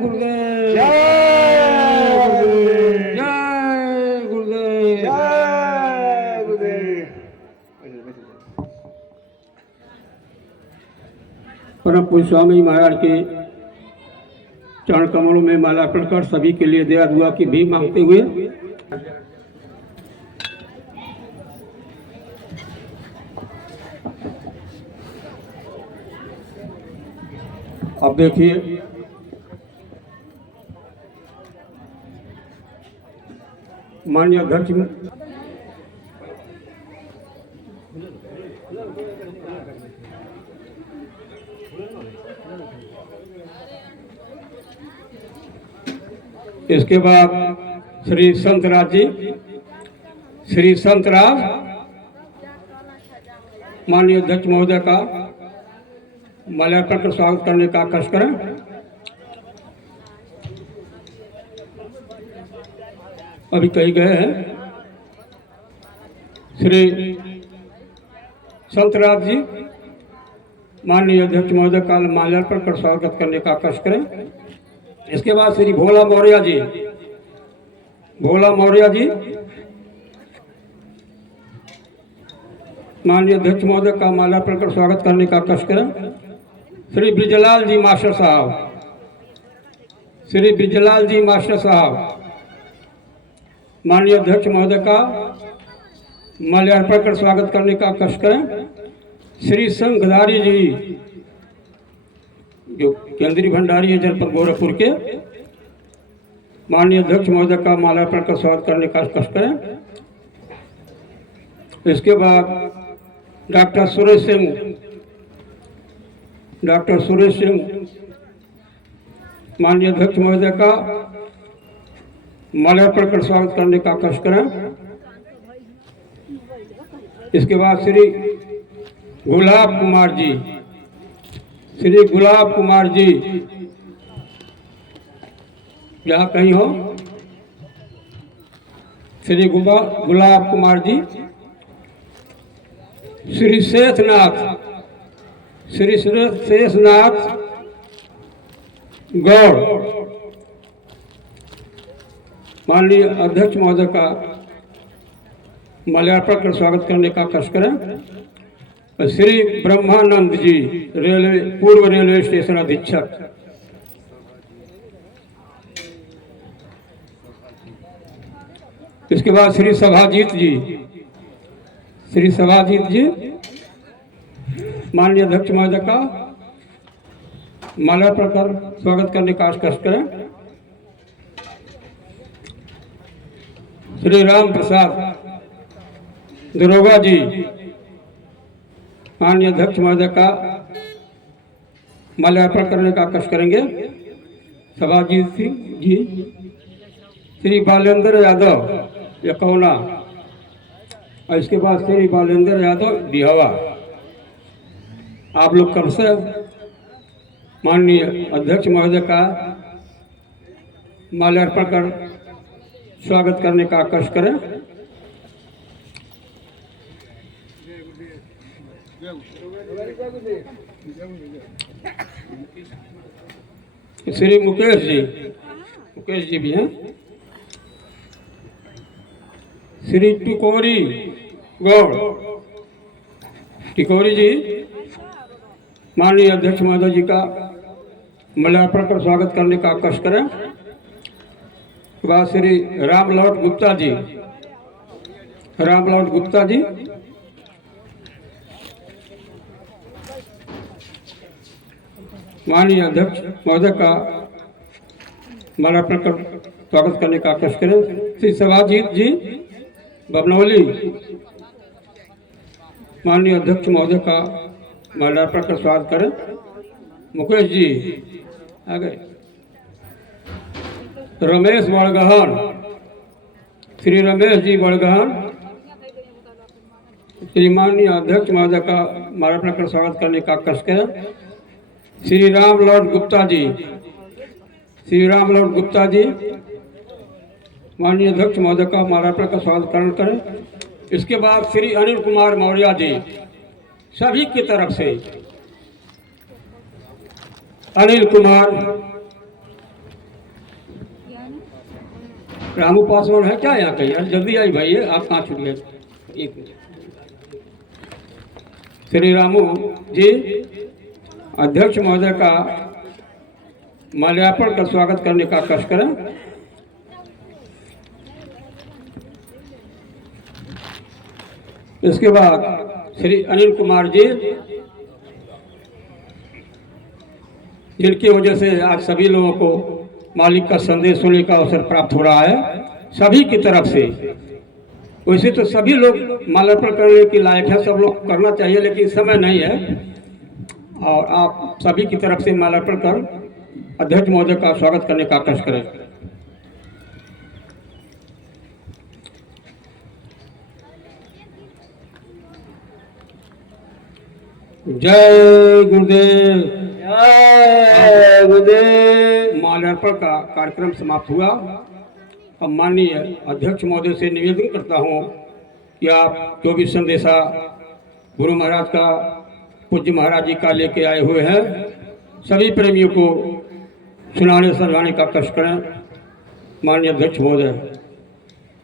गुरुदेव जय गुरुदेव जय गुरुदेव। परम पूज्य स्वामी महाराज के चरण कमलों में माला अर्पण कर सभी के लिए दया दुआ की भी मांगते हुए अब देखिए माननीय अध्यक्ष इसके बाद श्री संतराज जी, श्री संतराज माननीय अध्यक्ष महोदय का माल्यार्पण कर स्वागत करने का कष्ट करें। अभी कही गए हैं श्री संतराज जी माननीय अध्यक्ष महोदय का माल्यार्पण कर स्वागत करने का कष्ट करें। इसके बाद श्री भोला मौर्य जी, भोला मौर्य जी माननीय अध्यक्ष महोदय का माल्यार्पण कर स्वागत करने का कष्ट करें। श्री ब्रिजलाल जी मास्टर साहब, श्री ब्रिजलाल जी मास्टर साहब माननीय अध्यक्ष महोदय का माल्यार्पण कर स्वागत करने का कष्ट करें। श्री संघधारी जी जो केंद्रीय भंडारी है जनपद गोरखपुर के, माननीय अध्यक्ष महोदय का माल्यार्पण कर स्वागत करने का कष्ट करें। इसके बाद डॉक्टर सुरेश सिंह, डॉक्टर सुरेश सिंह माननीय अध्यक्ष महोदय का माल्यार्पण कर स्वागत करने का कष्ट करें। इसके बाद श्री गुलाब कुमार जी, श्री गुलाब कुमार जी जहाँ कहीं हो, श्री गुलाब कुमार जी, श्री शेषनाथ, श्री शेषनाथ गौड़ माननीय अध्यक्ष महोदय का माल्यार्पण कर स्वागत करने का कष्ट करें। श्री ब्रह्मानंद जी रेलवे पूर्व रेलवे स्टेशन अधीक्षक, इसके बाद श्री सभाजीत जी, श्री सभाजीत जी माननीय अध्यक्ष महोदय का माल्यार्पण कर स्वागत करने का कष्ट करें। श्री राम प्रसाद दरोगा जी माननीय अध्यक्ष महोदय का माल्यार्पण करने का कष्ट करेंगे। सभाजीत सिंह जी, श्री बालेंद्र यादव यकौना, और इसके बाद श्री बालेंद्र यादव बिहवा। आप लोग कब से माननीय अध्यक्ष महोदय का माल्यार्पण कर स्वागत करने का कष्ट करें। श्री मुकेश जी, मुकेश जी भी हैं। श्री टिकोरी गौड़, टिकोरी जी माननीय अध्यक्ष महोदय जी का माल्यार्पण कर स्वागत करने का कष्ट करें। बाद श्री रामलौट गुप्ता जी, रामलौट गुप्ता जी माननीय अध्यक्ष महोदय का माल्यार्पण कर स्वागत करने का कष्ट करें। श्री सभाजीत जी बबनौली माननीय अध्यक्ष महोदय का माल्यार्पण कर स्वागत करें। मुकेश जी आ गए। रमेश बड़गहन, श्री रमेश जी बड़गहन श्री माननीय अध्यक्ष महोदय का माल्यार्पण कर स्वागत करने का कष्ट करें। श्री रामलौट गुप्ता जी, श्री रामलौट गुप्ता जी माननीय अध्यक्ष महोदय का माल्यार्पण का स्वागत करें। इसके बाद श्री अनिल कुमार मौर्य जी सभी की तरफ से, अनिल कुमार रामू पासवान है क्या यहाँ कहीं? अरे जल्दी आई भाई, आप कहाँ छूट गए? एक मिनट। श्री रामू जी, अध्यक्ष महोदय का माल्यार्पण कर स्वागत करने का कष्ट करें। इसके बाद श्री अनिल कुमार जी, जिनकी वजह से आज सभी लोगों को मालिक का संदेश सुनने का अवसर प्राप्त हो रहा है, सभी की तरफ से। वैसे तो सभी लोग माल्यार्पण करने के लायक है, सब लोग करना चाहिए, लेकिन समय नहीं है। और आप सभी की तरफ से माल्यार्पण कर अध्यक्ष महोदय का स्वागत करने का कष्ट करें। जय गुरुदेव। जय गुरुदेव। माल्यार्पण का कार्यक्रम समाप्त हुआ। अब माननीय अध्यक्ष महोदय से निवेदन करता हूँ कि आप जो भी संदेशा गुरु महाराज का, पूज्य महाराज जी का लेके आए हुए हैं, सभी प्रेमियों को सुनाने समझाने का कष्ट करें। माननीय अध्यक्ष महोदय,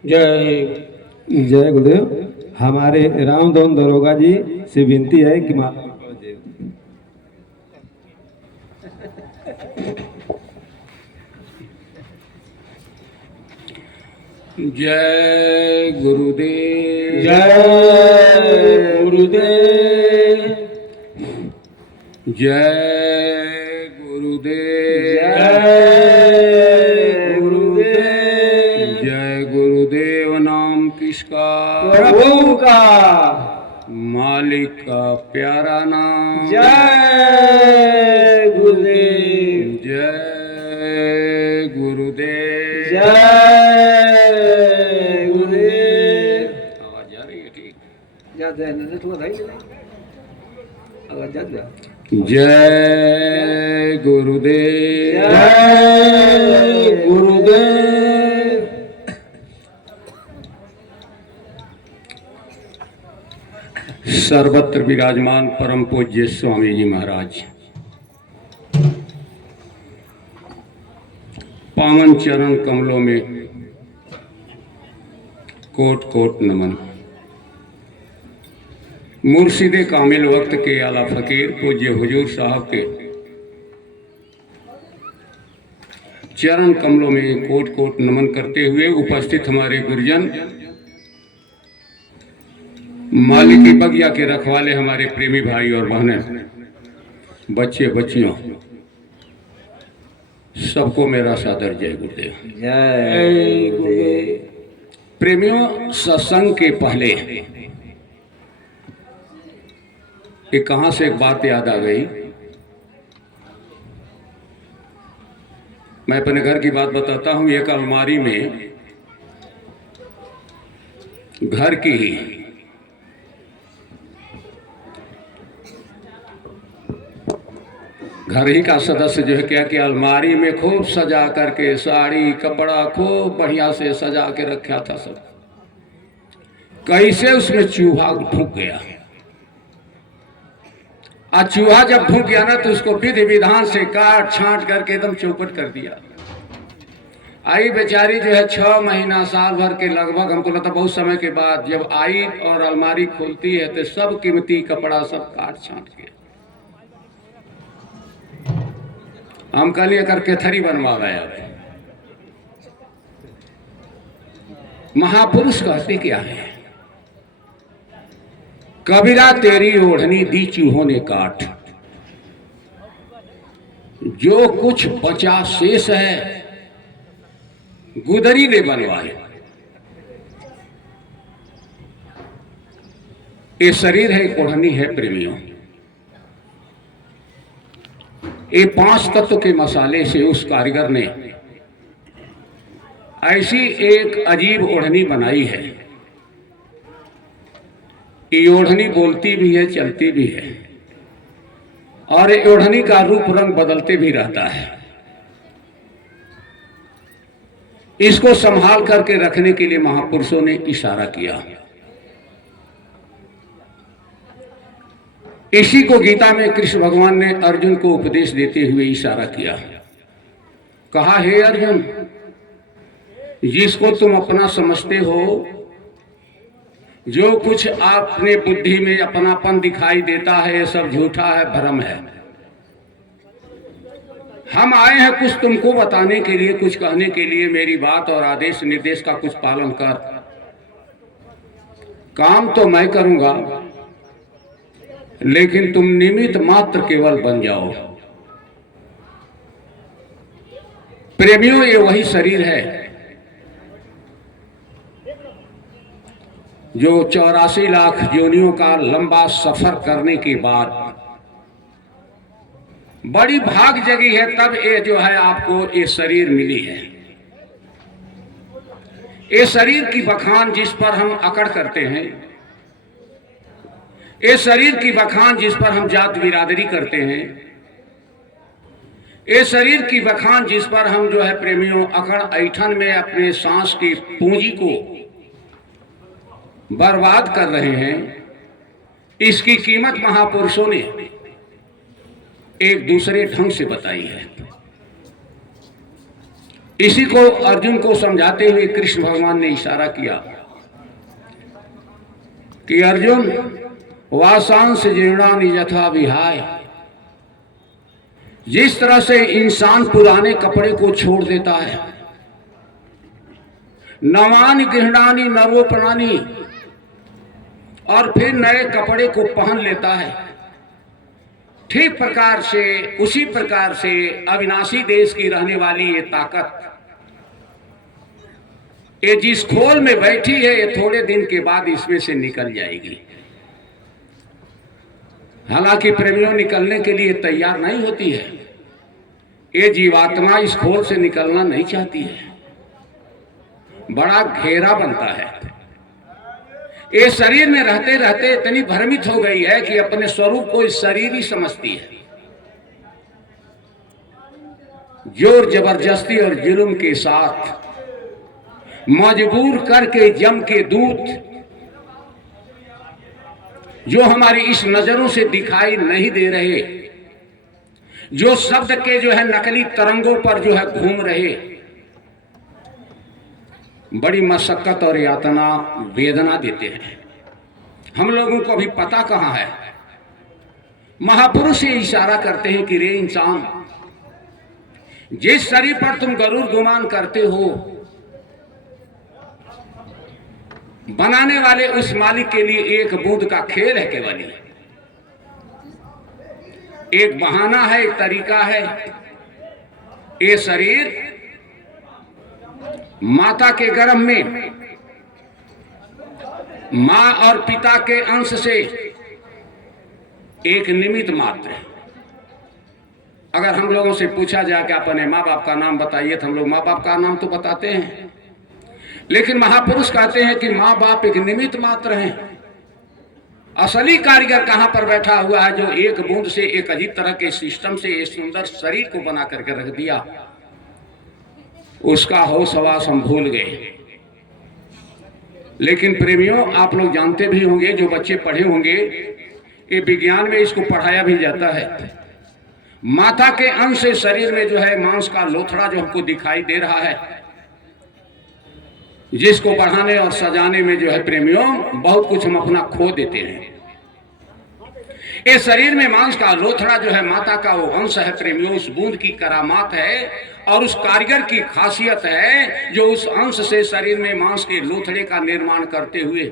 जय जय गुरुदेव। हमारे रामधन दरोगा जी से विनती है कि जय गुरुदेव। जय गुरुदेव। जय गुरुदेव। जय गुरुदेव। जय गुरुदेव नाम किसका? प्रभु का। मालिक का प्यारा नाम। जय गुरुदेव। जय गुरुदेव। जय गुरुदेव। आवाज जा रही है? ठीक। जय गुरुदेव। जय गुरुदेव। सर्वत्र विराजमान परम पूज्य स्वामी जी महाराज, पावन चरण कमलों में कोट कोट नमन। मुर्शिदे कामिल वक्त के आला फकीर पूज्य हुजूर साहब के चरण कमलों में कोट कोट नमन करते हुए उपस्थित हमारे गुरुजन, मालिकी बगिया के रखवाले, हमारे प्रेमी भाई और बहनें, बच्चे बच्चियों, सबको मेरा सादर जय गुरुदेव। जय गुरुदेव। प्रेमियों, सत्संग के पहले कि कहां से एक बात याद आ गई। मैं अपने घर की बात बताता हूं। एक अलमारी में घर की ही घर ही का सदस्य जो है क्या कि अलमारी में खूब सजा करके साड़ी कपड़ा खूब बढ़िया से सजा के रखा था सब। कैसे उसमें चूहा ढुक गया। आज चूहा जब ढुक गया ना तो उसको विधि विधान से काट छांट करके एकदम चौपट कर दिया। आई बेचारी जो है 6 महीना साल भर के लगभग, हमको लगता बहुत समय के बाद जब आई और अलमारी खोलती है तो सब कीमती कपड़ा सब काट छांट के हम कल ये करके थरी बनवा गए। अब महापुरुष कहते क्या है? कबीरा तेरी ओढ़नी दी चूहों ने काट, जो कुछ बचा शेष है गुदरी ने बनवाए। ये शरीर है, एक ओढ़नी है प्रेमियों। ये 5 तत्व के मसाले से उस कारीगर ने ऐसी एक अजीब ओढ़नी बनाई है। ये ओढ़नी बोलती भी है, चलती भी है, और ये ओढ़नी का रूप रंग बदलते भी रहता है। इसको संभाल करके रखने के लिए महापुरुषों ने इशारा किया। इसी को गीता में कृष्ण भगवान ने अर्जुन को उपदेश देते हुए इशारा किया। कहा, हे अर्जुन, जिसको तुम अपना समझते हो, जो कुछ आपने बुद्धि में अपनापन दिखाई देता है, ये सब झूठा है, भ्रम है। हम आए हैं कुछ तुमको बताने के लिए, कुछ कहने के लिए। मेरी बात और आदेश निर्देश का कुछ पालन कर। काम तो मैं करूंगा, लेकिन तुम निमित्त मात्र केवल बन जाओ। प्रेमियों, ये वही शरीर है जो 84 लाख योनियों का लंबा सफर करने के बाद बड़ी भाग जगी है, तब ये जो है आपको ये शरीर मिली है। ये शरीर की बखान जिस पर हम अकड़ करते हैं, ये शरीर की बखान जिस पर हम जात बिरादरी करते हैं, ये शरीर की बखान जिस पर हम जो है प्रेमियों अकड़ ऐठन में अपने सांस की पूंजी को बर्बाद कर रहे हैं, इसकी कीमत महापुरुषों ने एक दूसरे ढंग से बताई है। इसी को अर्जुन को समझाते हुए कृष्ण भगवान ने इशारा किया कि अर्जुन, वासांस जीर्णानि यथा विहाय, जिस तरह से इंसान पुराने कपड़े को छोड़ देता है, नवानि गृह्णानि नवोपनानि, और फिर नए कपड़े को पहन लेता है, ठीक प्रकार से उसी प्रकार से अविनाशी देश की रहने वाली ये ताकत, ये जिस खोल में बैठी है, ये थोड़े दिन के बाद इसमें से निकल जाएगी। हालांकि प्रेमियों निकलने के लिए तैयार नहीं होती है। ये जीवात्मा इस खोल से निकलना नहीं चाहती है, बड़ा घेरा बनता है। ये शरीर में रहते रहते इतनी भ्रमित हो गई है कि अपने स्वरूप को इस शरीर ही समझती है। जोर जबरदस्ती और जुल्म के साथ मजबूर करके जम के दूत जो हमारी इस नजरों से दिखाई नहीं दे रहे, जो शब्द के जो है नकली तरंगों पर जो है घूम रहे, बड़ी मशक्कत और यातना वेदना देते हैं। हम लोगों को अभी पता कहां है। महापुरुष ये इशारा करते हैं कि रे इंसान, जिस शरीर पर तुम गरुड़ गुमान करते हो, बनाने वाले उस मालिक के लिए एक बूंद का खेल है केवल, एक बहाना है, एक तरीका है। ये शरीर माता के गर्भ में मां और पिता के अंश से एक निमित्त मात्र है। अगर हम लोगों से पूछा जाए कि अपने माँ बाप का नाम बताइए, तो हम लोग माँ बाप का नाम तो बताते हैं, लेकिन महापुरुष कहते हैं कि माँ बाप एक निमित्त मात्र हैं। असली कारीगर कहां पर बैठा हुआ है, जो एक बूंद से एक अजीब तरह के सिस्टम से एक सुंदर शरीर को बना करके रख दिया। उसका होश हवास हम भूल गए। लेकिन प्रेमियों, आप लोग जानते भी होंगे, जो बच्चे पढ़े होंगे, ये विज्ञान में इसको पढ़ाया भी जाता है। माता के अंश से शरीर में जो है मांस का लोथड़ा जो हमको दिखाई दे रहा है, जिसको बढ़ाने और सजाने में जो है प्रेमियों बहुत कुछ हम अपना खो देते हैं। इस शरीर में मांस का लोथड़ा जो है माता का वो अंश है प्रेमियों, उस बूंद की करामात है और उस कारीगर की खासियत है, जो उस अंश से शरीर में मांस के लोथड़े का निर्माण करते हुए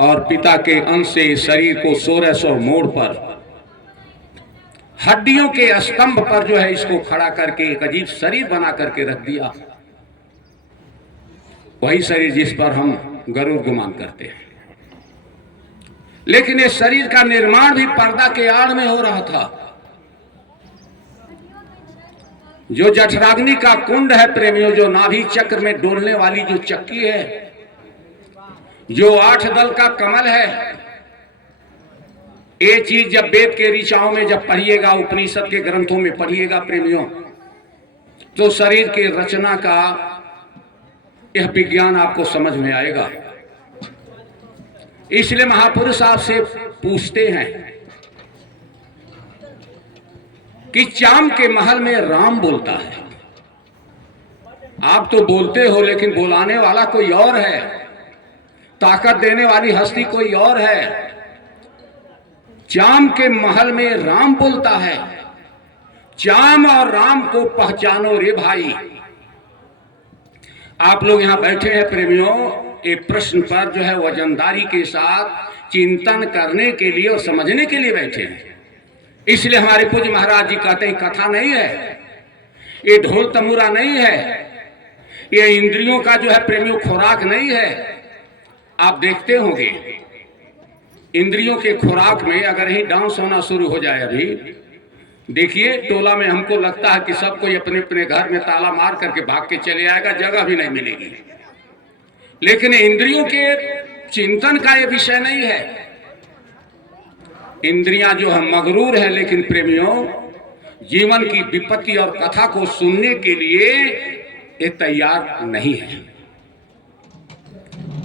और पिता के अंश से शरीर को 1600 मोड़ पर हड्डियों के स्तंभ पर जो है इसको खड़ा करके एक अजीब शरीर बना करके रख दिया। वही शरीर जिस पर हम गरुड़ गुमान करते हैं। लेकिन इस शरीर का निर्माण भी पर्दा के आड़ में हो रहा था। जो जठराग्नि का कुंड है प्रेमियों, जो नाभि चक्र में डोलने वाली जो चक्की है, जो 8 दल का कमल है, ये चीज जब वेद के ऋचाओं में जब पढ़िएगा, उपनिषद के ग्रंथों में पढ़िएगा प्रेमियों, तो शरीर के रचना का यह विज्ञान आपको समझ में आएगा। इसलिए महापुरुष आपसे पूछते हैं कि चाम के महल में राम बोलता है, आप तो बोलते हो लेकिन बुलाने वाला कोई और है, ताकत देने वाली हस्ती कोई और है। चाम के महल में राम बोलता है, चाम और राम को पहचानो रे भाई। आप लोग यहां बैठे हैं प्रेमियों, एक प्रश्न पर जो है वजनदारी के साथ चिंतन करने के लिए और समझने के लिए बैठे हैं। इसलिए हमारे पूज्य महाराज जी कहते हैं कथा नहीं है, ये ढोल तमूरा नहीं है, ये इंद्रियों का जो है प्रेमियों खुराक नहीं है। आप देखते होंगे इंद्रियों के खुराक में अगर ही डांस होना शुरू हो जाए, अभी देखिए टोला में हमको लगता है कि सब कोई अपने अपने घर में ताला मार करके भाग के चले आएगा, जगह भी नहीं मिलेगी। लेकिन इंद्रियों के चिंतन का ये विषय नहीं है। इंद्रियां जो है मगरूर है, लेकिन प्रेमियों जीवन की विपत्ति और कथा को सुनने के लिए ये तैयार नहीं है।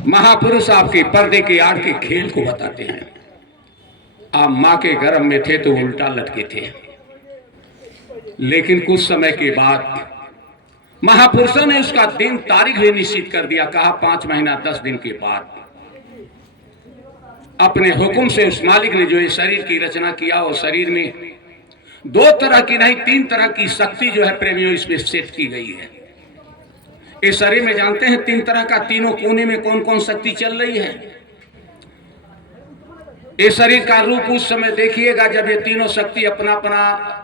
महापुरुष आपके पर्दे के आड़ के खेल को बताते हैं। आप मां के गर्भ में थे तो उल्टा लटके थे, लेकिन कुछ समय के बाद महापुरुषों ने उसका दिन तारीख भी निश्चित कर दिया। कहा 5 महीना 10 दिन के बाद अपने हुक्म से उस मालिक ने जो ये शरीर की रचना किया, वो शरीर में 2 तरह की नहीं 3 तरह की शक्ति जो है प्रेमियों इसमें सेट की गई है। इस शरीर में जानते हैं 3 तरह का, तीनों कोने में कौन कौन शक्ति चल रही है। इस शरीर का रूप उस समय देखिएगा जब ये तीनों शक्ति अपना अपना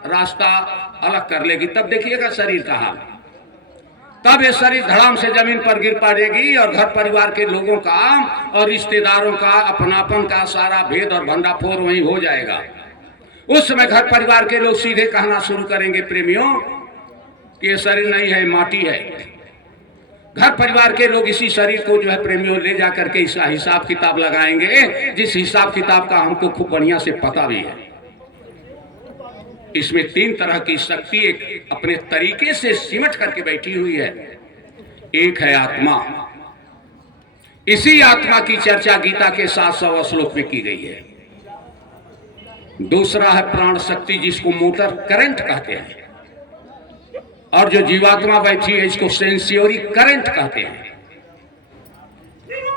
रास्ता अलग कर लेगी, तब देखिएगा शरीर का हाल। तब ये शरीर धड़ाम से जमीन पर गिर पड़ेगी और घर परिवार के लोगों का और रिश्तेदारों का अपनापन का सारा भेद और भंडाफोड़ वहीं हो जाएगा। उस समय घर परिवार के लोग सीधे कहना शुरू करेंगे प्रेमियों कि ये शरीर नहीं है, माटी है। घर परिवार के लोग इसी शरीर को जो है प्रेमियों ले जाकर के इसका हिसाब किताब लगाएंगे, जिस हिसाब किताब का हमको खूब बढ़िया से पता भी है। इसमें 3 तरह की शक्ति एक अपने तरीके से सिमट करके बैठी हुई है। एक है आत्मा, इसी आत्मा की चर्चा गीता के 700 श्लोक में की गई है। दूसरा है प्राण शक्ति, जिसको मोटर करंट कहते हैं, और जो जीवात्मा बैठी है इसको सेंसियोरी करंट कहते हैं।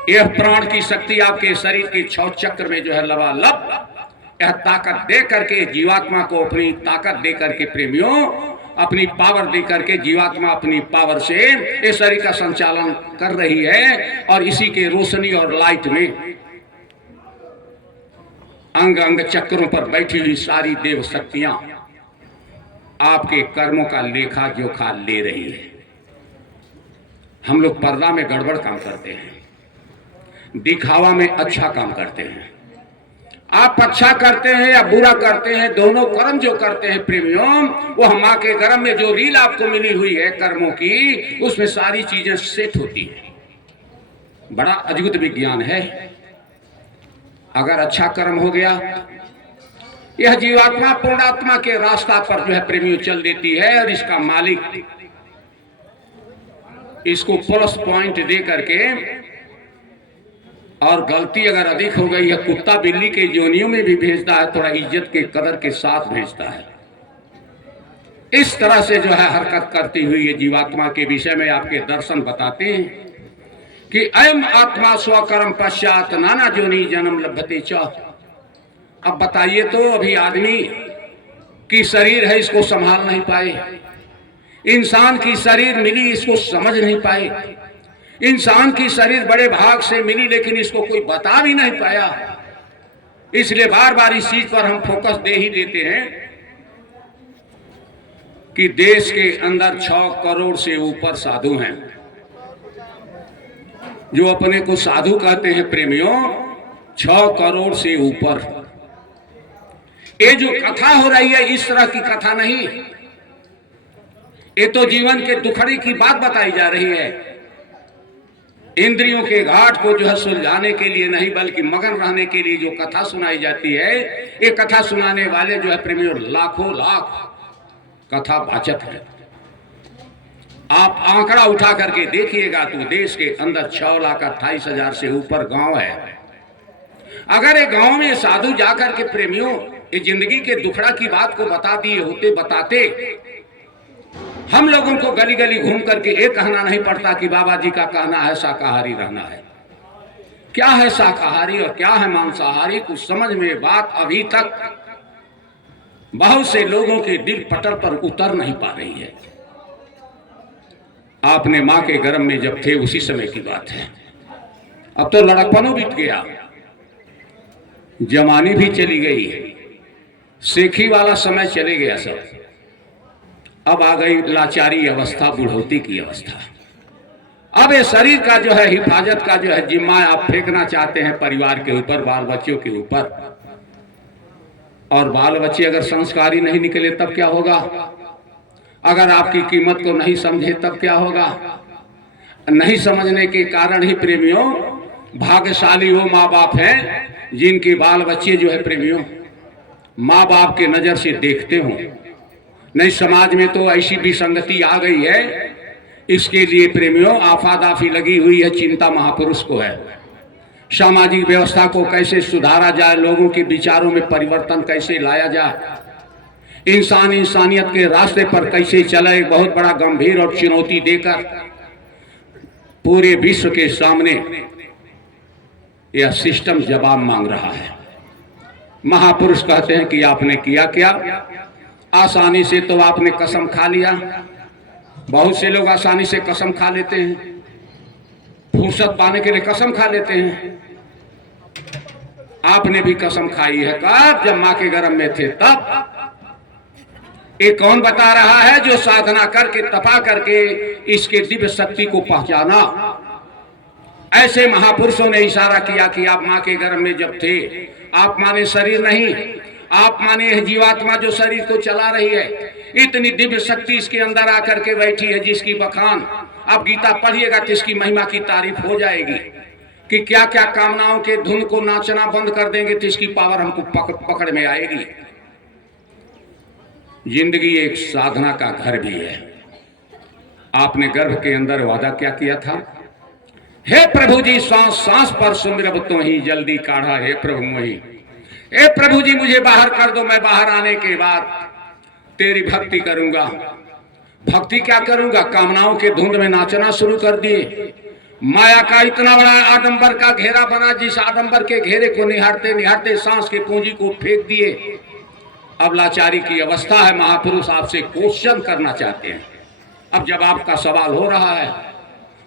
यह प्राण की शक्ति आपके शरीर के 6 चक्र में जो है लबालब यह ताकत दे करके जीवात्मा को अपनी ताकत दे करके प्रेमियों अपनी पावर दे करके जीवात्मा अपनी पावर से इस शरीर का संचालन कर रही है। और इसी के रोशनी और लाइट में अंग अंग चक्रों पर बैठी हुई सारी देव शक्तियां आपके कर्मों का लेखा जोखा ले रही है। हम लोग पर्दा में गड़बड़ काम करते हैं, दिखावा में अच्छा काम करते हैं। आप अच्छा करते हैं या बुरा करते हैं, दोनों कर्म जो करते हैं प्रेमियों, वो मां के गर्भ में जो रील आपको मिली हुई है कर्मों की, उसमें सारी चीजें सेट होती हैं। बड़ा अद्भुत विज्ञान है। अगर अच्छा कर्म हो गया, यह जीवात्मा पूर्णात्मा के रास्ता पर जो है प्रेमियों चल देती है, और इसका मालिक इसको प्लस पॉइंट दे करके, और गलती अगर अधिक हो गई है कुत्ता बिल्ली के योनियों में भी भेजता है, थोड़ा इज्जत के कदर के साथ भेजता है। इस तरह से जो है हरकत करती हुई ये जीवात्मा के विषय में आपके दर्शन बताते हैं कि अयम आत्मा स्वकर्म पश्चात नाना जोनि जन्म लभते च। अब बताइए तो, अभी आदमी की शरीर है, इसको संभाल नहीं पाए। इंसान की शरीर मिली, इसको समझ नहीं पाए। इंसान की शरीर बड़े भाग से मिली, लेकिन इसको कोई बता भी नहीं पाया। इसलिए बार बार इस चीज पर हम फोकस दे ही देते हैं कि देश के अंदर 6 करोड़ से ऊपर साधु हैं, जो अपने को साधु कहते हैं प्रेमियों। 6 करोड़ से ऊपर। ये जो कथा हो रही है इस तरह की कथा नहीं, ये तो जीवन के दुखड़े की बात बताई जा रही है। इंद्रियों के घाट को जो है सुलझाने के लिए नहीं, बल्कि मगन रहने के लिए जो कथा सुनाई जाती है, ये कथा सुनाने वाले जो है प्रेमियों लाखों लाख कथा वाचक है। आप आंकड़ा उठा करके देखिएगा तो देश के अंदर 6,28,000 से ऊपर गांव है। अगर एक गांव में साधु जाकर के प्रेमियों ये जिंदगी के दुखड़ा की बात को बता दिए होते, बताते, हम लोगों को गली गली घूम करके ये कहना नहीं पड़ता कि बाबा जी का कहना है शाकाहारी रहना है। क्या है शाकाहारी और क्या है मांसाहारी, कुछ समझ में बात अभी तक बहुत से लोगों के दिल पटल पर उतर नहीं पा रही है। आपने मां के गर्भ में जब थे उसी समय की बात है। अब तो लड़कपनों बीत गया, जवानी भी चली गई, सेखी वाला समय चले गया सब। अब आ गई लाचारी अवस्था, बुढ़ौती की अवस्था। अब ये शरीर का जो है हिफाजत का जो है जिम्मा आप फेंकना चाहते हैं परिवार के ऊपर, बाल बच्चों के ऊपर। और बाल बच्चे अगर संस्कारी नहीं निकले तब क्या होगा? अगर आपकी कीमत को नहीं समझे तब क्या होगा? नहीं समझने के कारण ही प्रेमियों, भाग्यशाली वो माँ बाप हैं जिनके बाल बच्चे जो है प्रेमियों माँ बाप के नजर से देखते हो। नहीं, समाज में तो ऐसी भी संगति आ गई है, इसके लिए प्रेमियों आफादाफी लगी हुई है, चिंता महापुरुष को है। सामाजिक व्यवस्था को कैसे सुधारा जाए, लोगों के विचारों में परिवर्तन कैसे लाया जाए, इंसान इंसानियत के रास्ते पर कैसे चले, एक बहुत बड़ा गंभीर और चुनौती देकर पूरे विश्व के सामने यह सिस्टम जवाब मांग रहा है। महापुरुष कहते हैं कि आपने किया क्या? आसानी से तो आपने कसम खा लिया। बहुत से लोग आसानी से कसम खा लेते हैं, फुर्सत पाने के लिए कसम खा लेते हैं। आपने भी कसम खाई है, कब? जब मां के गर्भ में थे तब। ये कौन बता रहा है? जो साधना करके तपा करके इसके दिव्य शक्ति को पहचाना। ऐसे महापुरुषों ने इशारा किया कि आप मां के गर्भ में जब थे, आप माने शरीर नहीं, आप माने जीवात्मा जो शरीर को चला रही है, इतनी दिव्य शक्ति इसके अंदर आकर के बैठी है जिसकी बखान आप गीता पढ़िएगा तो इसकी महिमा की तारीफ हो जाएगी कि क्या क्या कामनाओं के धुन को नाचना बंद कर देंगे तो इसकी पावर हमको पकड़ में आएगी। जिंदगी एक साधना का घर भी है। आपने गर्भ के अंदर वादा क्या किया था? हे प्रभु जी सांस सांस पर सुमिरब तो ही जल्दी काढ़ा, हे प्रभु मोही। हे प्रभु जी मुझे बाहर कर दो, मैं बाहर आने के बाद तेरी भक्ति करूंगा। भक्ति क्या करूंगा? कामनाओं के धुंध में नाचना शुरू कर दिए। माया का इतना बड़ा आडंबर का घेरा बना, जिस आडंबर के घेरे को निहारते निहारते सांस के पूंजी को फेंक दिए। अब लाचारी की अवस्था है। महापुरुष आपसे क्वेश्चन करना चाहते हैं। अब जब आपका सवाल हो रहा है,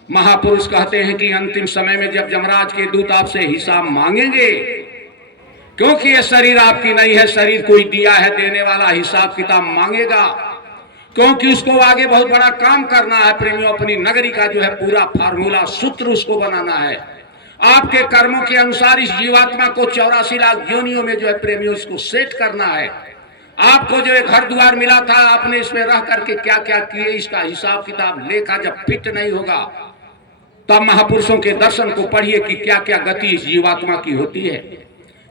महापुरुष कहते हैं कि अंतिम समय में जब यमराज के दूत आपसे हिसाब मांगेंगे, क्योंकि ये शरीर आपकी नहीं है, शरीर कोई दिया है, देने वाला हिसाब किताब मांगेगा, क्योंकि उसको आगे बहुत बड़ा काम करना है प्रेमियों। अपनी नगरी का जो है पूरा फार्मूला सूत्र उसको बनाना है। आपके कर्मों के अनुसार इस जीवात्मा को 84 लाख योनियों में जो है प्रेमियों इसको सेट करना है। आपको जो एक घर द्वार मिला था, आपने इसमें रह करके क्या क्या किए, इसका हिसाब किताब लेखा जब फिट नहीं होगा तब महापुरुषों के दर्शन को पढ़िए कि क्या क्या गति इस जीवात्मा की होती है।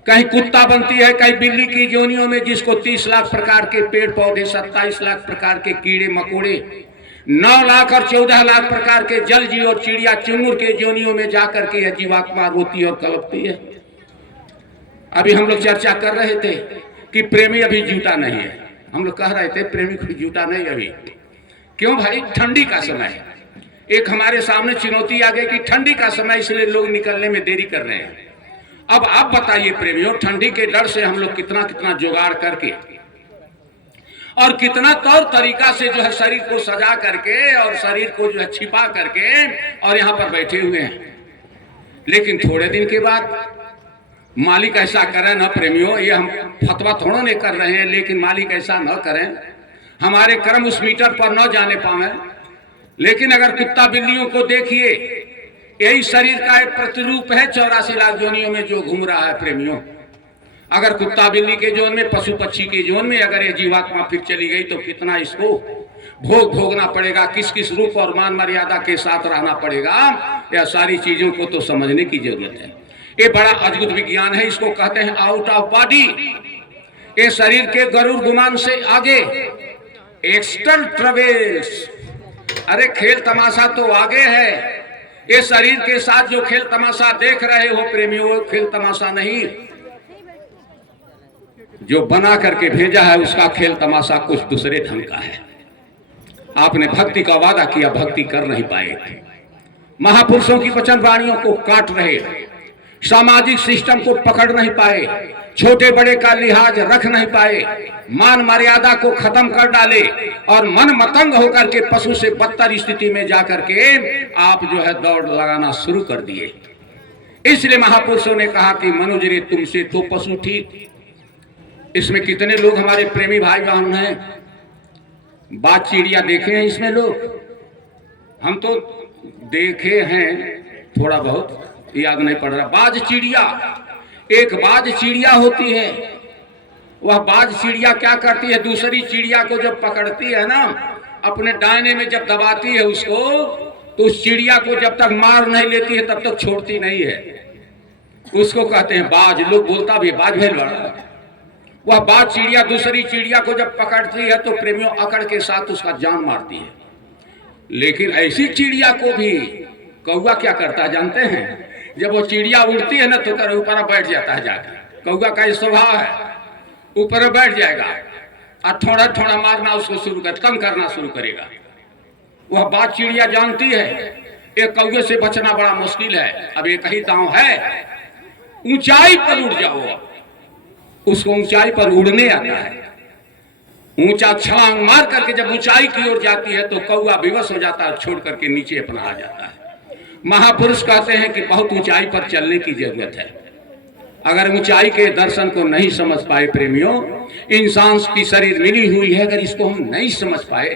कहीं कुत्ता बनती है, कहीं बिल्ली की योनियों में, जिसको 30 लाख प्रकार के पेड़ पौधे, 27 लाख प्रकार के कीड़े मकोड़े, 9 लाख और 14 लाख प्रकार के जल जीव और चिड़िया चिंगुर के योनियों में जाकर के यह जीवात्मा रोती और कलपती है। अभी हम लोग चर्चा कर रहे थे कि प्रेमी अभी जूता नहीं है। हम लोग कह रहे थे प्रेमी कोई जूता नहीं अभी। क्यों भाई? ठंडी का समय है। एक हमारे सामने चुनौती आ गई कि ठंडी का समय, इसलिए लोग निकलने में देरी कर रहे हैं। अब आप बताइए प्रेमियों, ठंडी के डर से हम लोग कितना कितना जुगाड़ करके और कितना तौर तरीका से जो है शरीर को सजा करके और शरीर को जो है छिपा करके और यहाँ पर बैठे हुए हैं। लेकिन थोड़े दिन के बाद मालिक ऐसा करे ना प्रेमियों, ये हम फतवा थोड़ा नहीं कर रहे हैं, लेकिन मालिक ऐसा न करें, हमारे कर्म उस मीटर पर न जाने पावे। लेकिन अगर कुत्ता बिल्लियों को देखिए, यही शरीर का एक प्रतिरूप है 84 लाख योनियों में जो घूम रहा है प्रेमियों। अगर कुत्ता बिल्ली के जोन में, पशु पक्षी के जोन में अगर ये जीवात्मा फिर चली गई तो कितना इसको भोगना पड़ेगा, किस किस रूप और मान मर्यादा के साथ रहना पड़ेगा, यह सारी चीजों को तो समझने की जरूरत है। ये बड़ा अद्भुत विज्ञान है, इसको कहते हैं आउट ऑफ बॉडी। ये शरीर के गरुड़ गुमान से आगे एक्सटर्नल ट्रेवल्स। अरे खेल तमाशा तो आगे है। ये शरीर के साथ जो खेल तमाशा देख रहे हो प्रेमियों, वो खेल तमाशा नहीं, जो बना करके भेजा है उसका खेल तमाशा कुछ दूसरे ढंग का है। आपने भक्ति का वादा किया, भक्ति कर नहीं पाए। महापुरुषों की वचन वाणियों को काट रहे, सामाजिक सिस्टम को पकड़ नहीं पाए, छोटे बड़े का लिहाज रख नहीं पाए, मान मर्यादा को खत्म कर डाले और मन मतंग होकर के पशु से बदतर स्थिति में जाकर के आप जो है दौड़ लगाना शुरू कर दिए। इसलिए महापुरुषों ने कहा कि मनुज रे तुमसे तो पशु ठीक। इसमें कितने लोग हमारे प्रेमी भाई बहन हैं, बात चिड़िया देखे हैं इसमें लोग? हम तो देखे हैं, थोड़ा बहुत याद नहीं पड़ रहा। बाज चिड़िया, एक बाज चिड़िया होती है, वह बाज चिड़िया क्या करती है, दूसरी चिड़िया को जब पकड़ती है ना, अपने दाहिने में जब दबाती है उसको, तो उस चिड़िया को जब तक मार नहीं लेती है तब तक छोड़ती नहीं है। उसको कहते हैं बाज, लोग बोलता भी बाज भेल बड़ा। वह बाज चिड़िया दूसरी चिड़िया को जब पकड़ती है तो प्रेमियों अकड़ के साथ उसका जान मारती है। लेकिन ऐसी चिड़िया को भी कौवा क्या करता है जानते हैं? जब वो चिड़िया उड़ती है ना तो कर ऊपर बैठ जाता है जाकर। कौवा का ये स्वभाव है, ऊपर बैठ जाएगा और थोड़ा थोड़ा मारना उसको शुरू कर, तंग करना शुरू करेगा। वह बात चिड़िया जानती है एक कौवे से बचना बड़ा मुश्किल है। अब एक ही दांव है, ऊंचाई पर उड़ जाओ, उसको ऊंचाई पर उड़ने आता है। ऊंचा छलांग मार करके जब ऊंचाई की ओर जाती है तो कौवा विवश हो जाता है, छोड़ करके नीचे अपना आ जाता है। महापुरुष कहते हैं कि बहुत ऊंचाई पर चलने की जरूरत है। अगर ऊंचाई के दर्शन को नहीं समझ पाए प्रेमियों, इंसान की शरीर मिली हुई है, अगर इसको हम नहीं समझ पाए,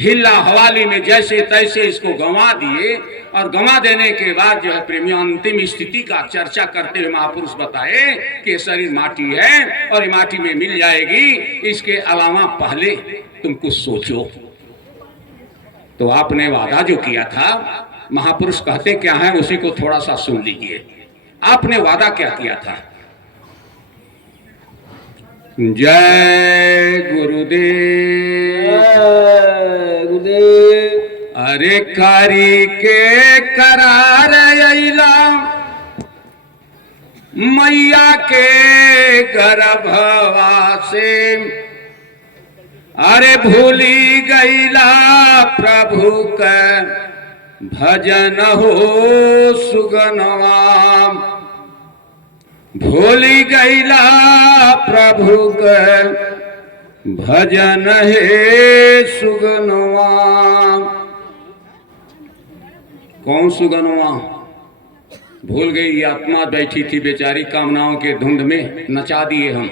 हिल्ला हवाली में जैसे तैसे इसको गंवा दिए और गंवा देने के बाद जो है प्रेमियों अंतिम स्थिति का चर्चा करते हुए महापुरुष बताए कि शरीर माटी है और माटी में मिल जाएगी, इसके अलावा पहले तुम कुछ सोचो। तो आपने वादा जो किया था, महापुरुष कहते क्या है उसी को थोड़ा सा सुन लीजिए। आपने वादा क्या किया था? जय गुरुदेव, गुरुदेव। अरे कारी के करार अइला मैया के गर्भवा से, अरे भूली गईला प्रभु का भजन हो सुगनवा, भूली गईला प्रभु का भजन है सुगनवा। कौन सुगनवा? भूल गई आत्मा बैठी थी बेचारी, कामनाओं के धुंध में नचा दिए हम।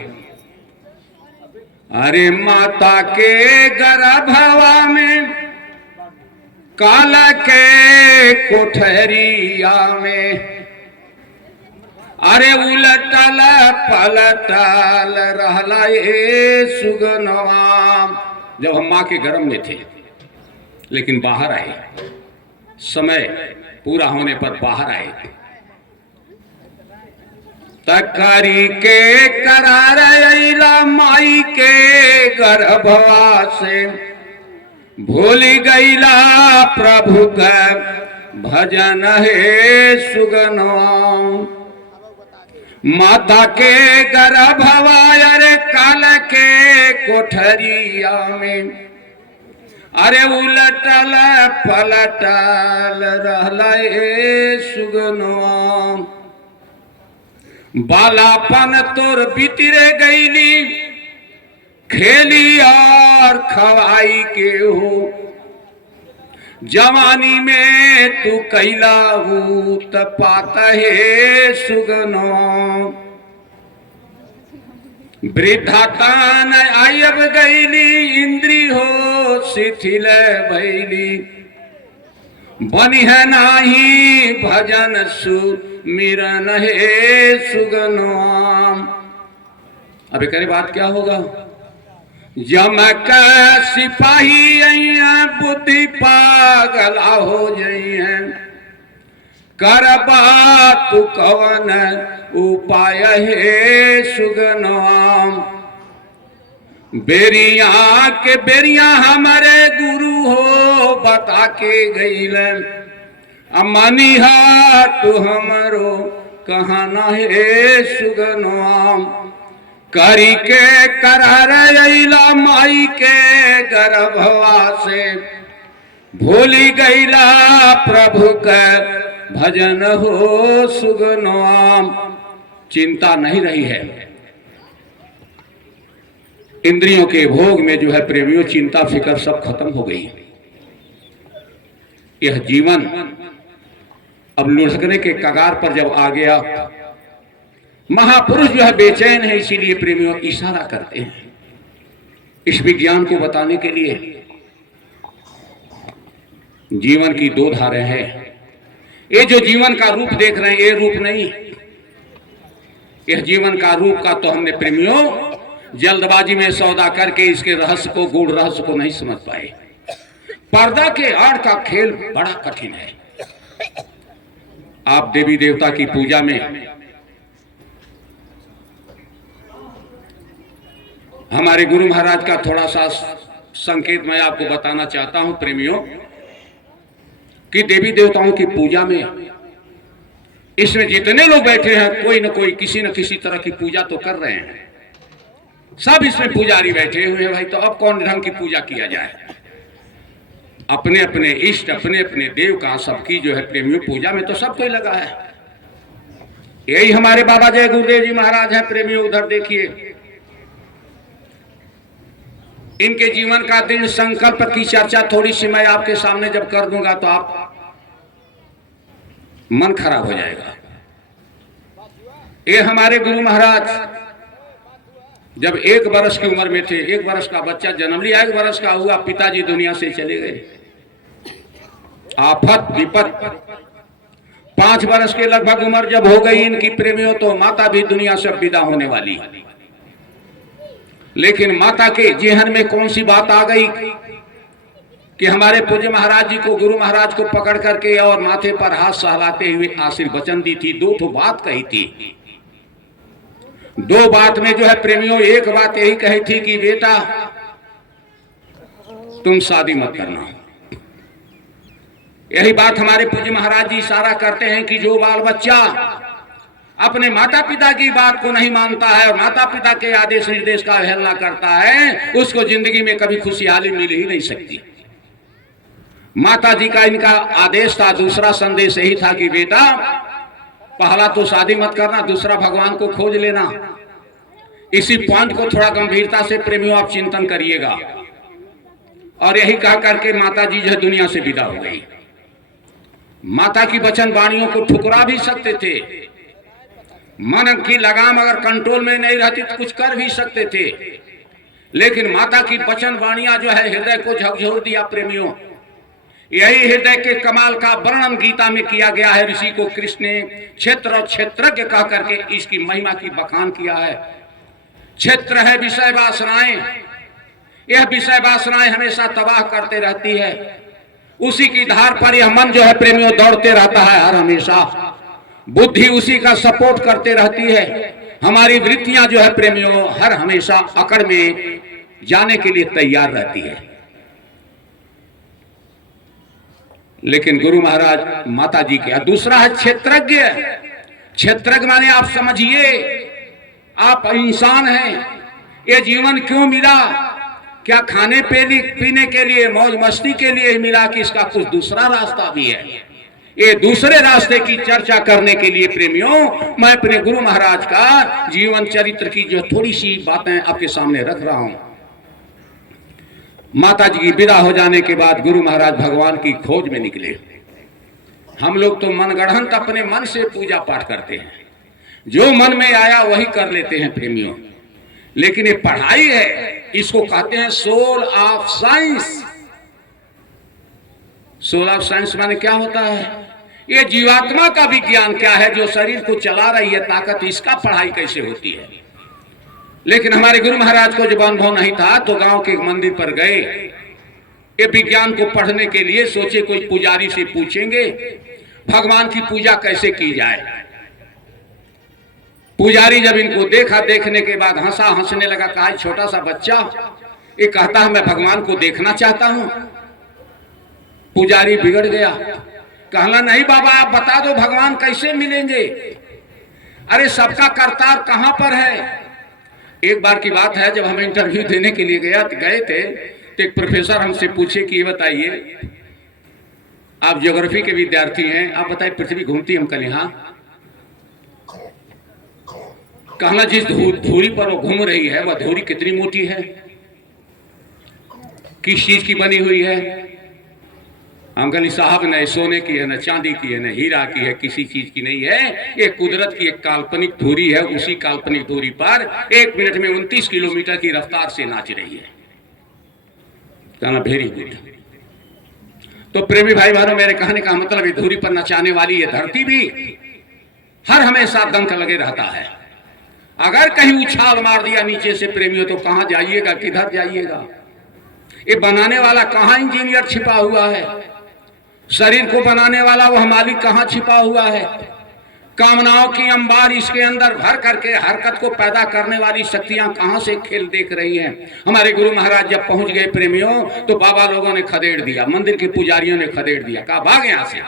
अरे माता के गर्भवा में काला के कोठरिया में, अरे उलटल पलटल रहला ए सुगनवा। जब हम माँ के गर्भ में थे लेकिन बाहर आए, समय पूरा होने पर बाहर आए, तकारी के करार अइला माई के गर्भवा से, भूली गईला प्रभु का भजन है सुगनवा। माता के गर्भवा अरे काल के कोठरिया में, अरे उलटल पलटल रहला ए सुगनवा। बालापन तोर बितरे गईली खेली और खवाई के हो, जवानी में तू कैला भूत पाता है सुगनवा। वृद्धातान आयब गईली इंद्री हो शिथिल भैली, बनी है नाही भजन सुमिरन है सुगनवा। अब करे बात क्या होगा? जमक सिपाही बुद्धि पागला हो जइए, करबा तू कवन उपाय है सुगनवा। बेरिया के बेरिया हमारे गुरु हो बता के गईल, मनिहा तू हमरो कहना है सुगनवा। करी के करार अइला माई के गर्भवा से, भूली गईला प्रभु का भजन हो सुगनाम। चिंता नहीं रही है इंद्रियों के भोग में जो है प्रेमियों, चिंता फिक्र सब खत्म हो गई। यह जीवन अब लुढ़कने के कगार पर जब आ गया, महापुरुष जो है बेचैन है, इसीलिए प्रेमियों इशारा करते हैं इस विज्ञान को बताने के लिए। जीवन की दो धारें हैं। ये जो जीवन का रूप देख रहे हैं ये रूप नहीं, यह जीवन का रूप का तो हमने प्रेमियों जल्दबाजी में सौदा करके इसके रहस्य को, गूढ़ रहस्य को नहीं समझ पाए। पर्दा के आड़ का खेल बड़ा कठिन है। आप देवी देवता की पूजा में हमारे गुरु महाराज का थोड़ा सा संकेत मैं आपको बताना चाहता हूं प्रेमियों, कि देवी देवताओं की पूजा में इसमें जितने लोग बैठे हैं कोई न कोई किसी न किसी तरह की पूजा तो कर रहे हैं। सब इसमें पुजारी बैठे हुए हैं भाई, तो अब कौन ढंग की पूजा किया जाए? अपने अपने इष्ट, अपने अपने देव का सबकी जो है प्रेमियों पूजा में तो सब कोई लगा है। यही हमारे बाबा जय गुरुदेव जी महाराज हैं प्रेमियों। उधर देखिए, इनके जीवन का दृढ़ संकल्प की चर्चा थोड़ी सी मैं आपके सामने जब कर दूंगा तो आप मन खराब हो जाएगा। ये हमारे गुरु महाराज जब 1 वर्ष की उम्र में थे, 1 वर्ष का बच्चा जन्म लिया, 1 वर्ष का हुआ, पिताजी दुनिया से चले गए। आफत विपत 5 वर्ष के लगभग उम्र जब हो गई इनकी प्रेमियों, तो माता भी दुनिया से विदा होने वाली। लेकिन माता के जेहन में कौन सी बात आ गई कि हमारे पूज्य महाराज जी को, गुरु महाराज को पकड़ करके और माथे पर हाथ सहलाते हुए आशीर्वचन दी थी। 2 बात कही थी। 2 बात में जो है प्रेमियों, एक बात यही कही थी कि बेटा तुम शादी मत करना। यही बात हमारे पूज्य महाराज जी इशारा करते हैं कि जो बाल बच्चा अपने माता पिता की बात को नहीं मानता है और माता पिता के आदेश निर्देश का अवहेलना करता है, उसको जिंदगी में कभी खुशहाली मिल ही नहीं सकती। माता जी का इनका आदेश था, दूसरा संदेश यही था कि बेटा पहला तो शादी मत करना, दूसरा भगवान को खोज लेना। इसी पॉइंट को थोड़ा गंभीरता से प्रेमियों आप चिंतन करिएगा। और यही कह करके माता जी जो दुनिया से विदा हो गई। माता की वचन वाणियों को ठुकरा भी सकते थे, मन की लगाम अगर कंट्रोल में नहीं रहती तो कुछ कर भी सकते थे, लेकिन माता की वचन वाणियां जो है हृदय को झकझोर दिया प्रेमियों। यही हृदय के कमाल का वर्णन गीता में किया गया है। ऋषि को कृष्ण ने क्षेत्र और क्षेत्रज्ञ कह करके इसकी महिमा की बखान किया है। क्षेत्र है विषय वासनाएं, यह विषय वासनाएं हमेशा तबाह करते रहती है। उसी की धार पर यह मन जो है प्रेमियों दौड़ते रहता है हर हमेशा। बुद्धि उसी का सपोर्ट करते रहती है। हमारी वृत्तियां जो है प्रेमियों हर हमेशा अकड़ में जाने के लिए तैयार रहती है। लेकिन गुरु महाराज माता जी के दूसरा है क्षेत्रज्ञ। क्षेत्रज्ञ माने आप समझिए, आप इंसान हैं। ये जीवन क्यों मिला? क्या खाने पीने के लिए, मौज मस्ती के लिए मिला कि इसका कुछ दूसरा रास्ता भी है? ये दूसरे रास्ते की चर्चा करने के लिए प्रेमियों मैं अपने गुरु महाराज का जीवन चरित्र की जो थोड़ी सी बातें आपके सामने रख रहा हूं। माता जी की विदा हो जाने के बाद गुरु महाराज भगवान की खोज में निकले। हम लोग तो मनगढ़ंत अपने मन से पूजा पाठ करते हैं, जो मन में आया वही कर लेते हैं प्रेमियों। लेकिन ये पढ़ाई है, इसको कहते हैं soul of science. Soul of science माने क्या होता है? ये जीवात्मा का विज्ञान क्या है जो शरीर को चला रही है ताकत, इसका पढ़ाई कैसे होती है। लेकिन हमारे गुरु महाराज को जब अनुभव नहीं था तो गांव के मंदिर पर गए, ये विज्ञान को पढ़ने के लिए सोचे कोई पुजारी से पूछेंगे भगवान की पूजा कैसे की जाए। पुजारी जब इनको देखा, देखने के बाद हंसा, हंसने लगा। कहा छोटा सा बच्चा ये कहता है मैं भगवान को देखना चाहता हूं। पुजारी बिगड़ गया, कहला नहीं बाबा आप बता दो भगवान कैसे मिलेंगे। अरे सबका करतार कहां पर है। एक बार की बात है, जब हम इंटरव्यू देने के लिए गए थे तो एक प्रोफेसर हमसे पूछे कि ये बताइए आप ज्योग्राफी के विद्यार्थी हैं, आप बताइए पृथ्वी घूमती हम कल यहाँ कहना जिस धुरी पर वो घूम रही है वह धुरी कितनी मोटी है, किस चीज की बनी हुई है? हम कहली साहब न सोने की है, न चांदी की है, न हीरा की है, किसी चीज की नहीं है। ये कुदरत की एक काल्पनिक धुरी है। उसी काल्पनिक धुरी पर 1 मिनट में 29 किलोमीटर की रफ्तार से नाच रही है। कहना वेरी गुड। तो प्रेमी भाई बहनों, मेरे कहने का मतलब ये धुरी पर नचाने वाली ये धरती भी हर हमेशा दंक लगे रहता है। अगर कहीं उछाल मार दिया नीचे से प्रेमियों तो कहां जाइएगा, किधर जाइएगा? ये बनाने वाला कहां इंजीनियर छिपा हुआ है? शरीर को बनाने वाला वह मालिक कहां छिपा हुआ है? कामनाओं की अंबार इसके अंदर भर करके हरकत को पैदा करने वाली शक्तियां कहां से खेल देख रही हैं? हमारे गुरु महाराज जब पहुंच गए प्रेमियों तो बाबा लोगों ने खदेड़ दिया, मंदिर के पुजारियों ने खदेड़ दिया, कहा भाग यहां से।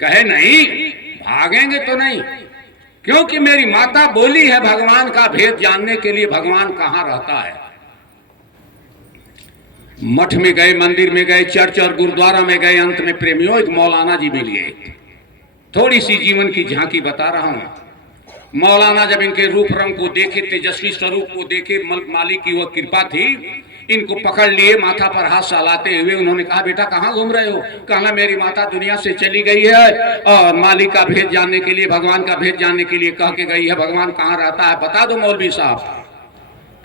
कहे नहीं, भागेंगे तो नहीं, क्योंकि मेरी माता बोली है भगवान का भेद जानने के लिए भगवान कहां रहता है। मठ में गए, मंदिर में गए, चर्च और गुरुद्वारा में गए, अंत में प्रेमियों एक मौलाना जी मिल गए। थोड़ी सी जीवन की झांकी बता रहा हूं। मौलाना जब इनके रूप रंग को देखे, तेजस्वी स्वरूप को देखे, मालिक की वह कृपा थी, इनको पकड़ लिए, माथा पर हाथ सहलाते हुए उन्होंने कहा बेटा कहां घूम रहे हो? कहना मेरी माता दुनिया से चली गई है और मालिक का भेद जानने के लिए, भगवान का भेद जानने के लिए कह के गई है। भगवान कहां रहता है बता दो मौलवी साहब।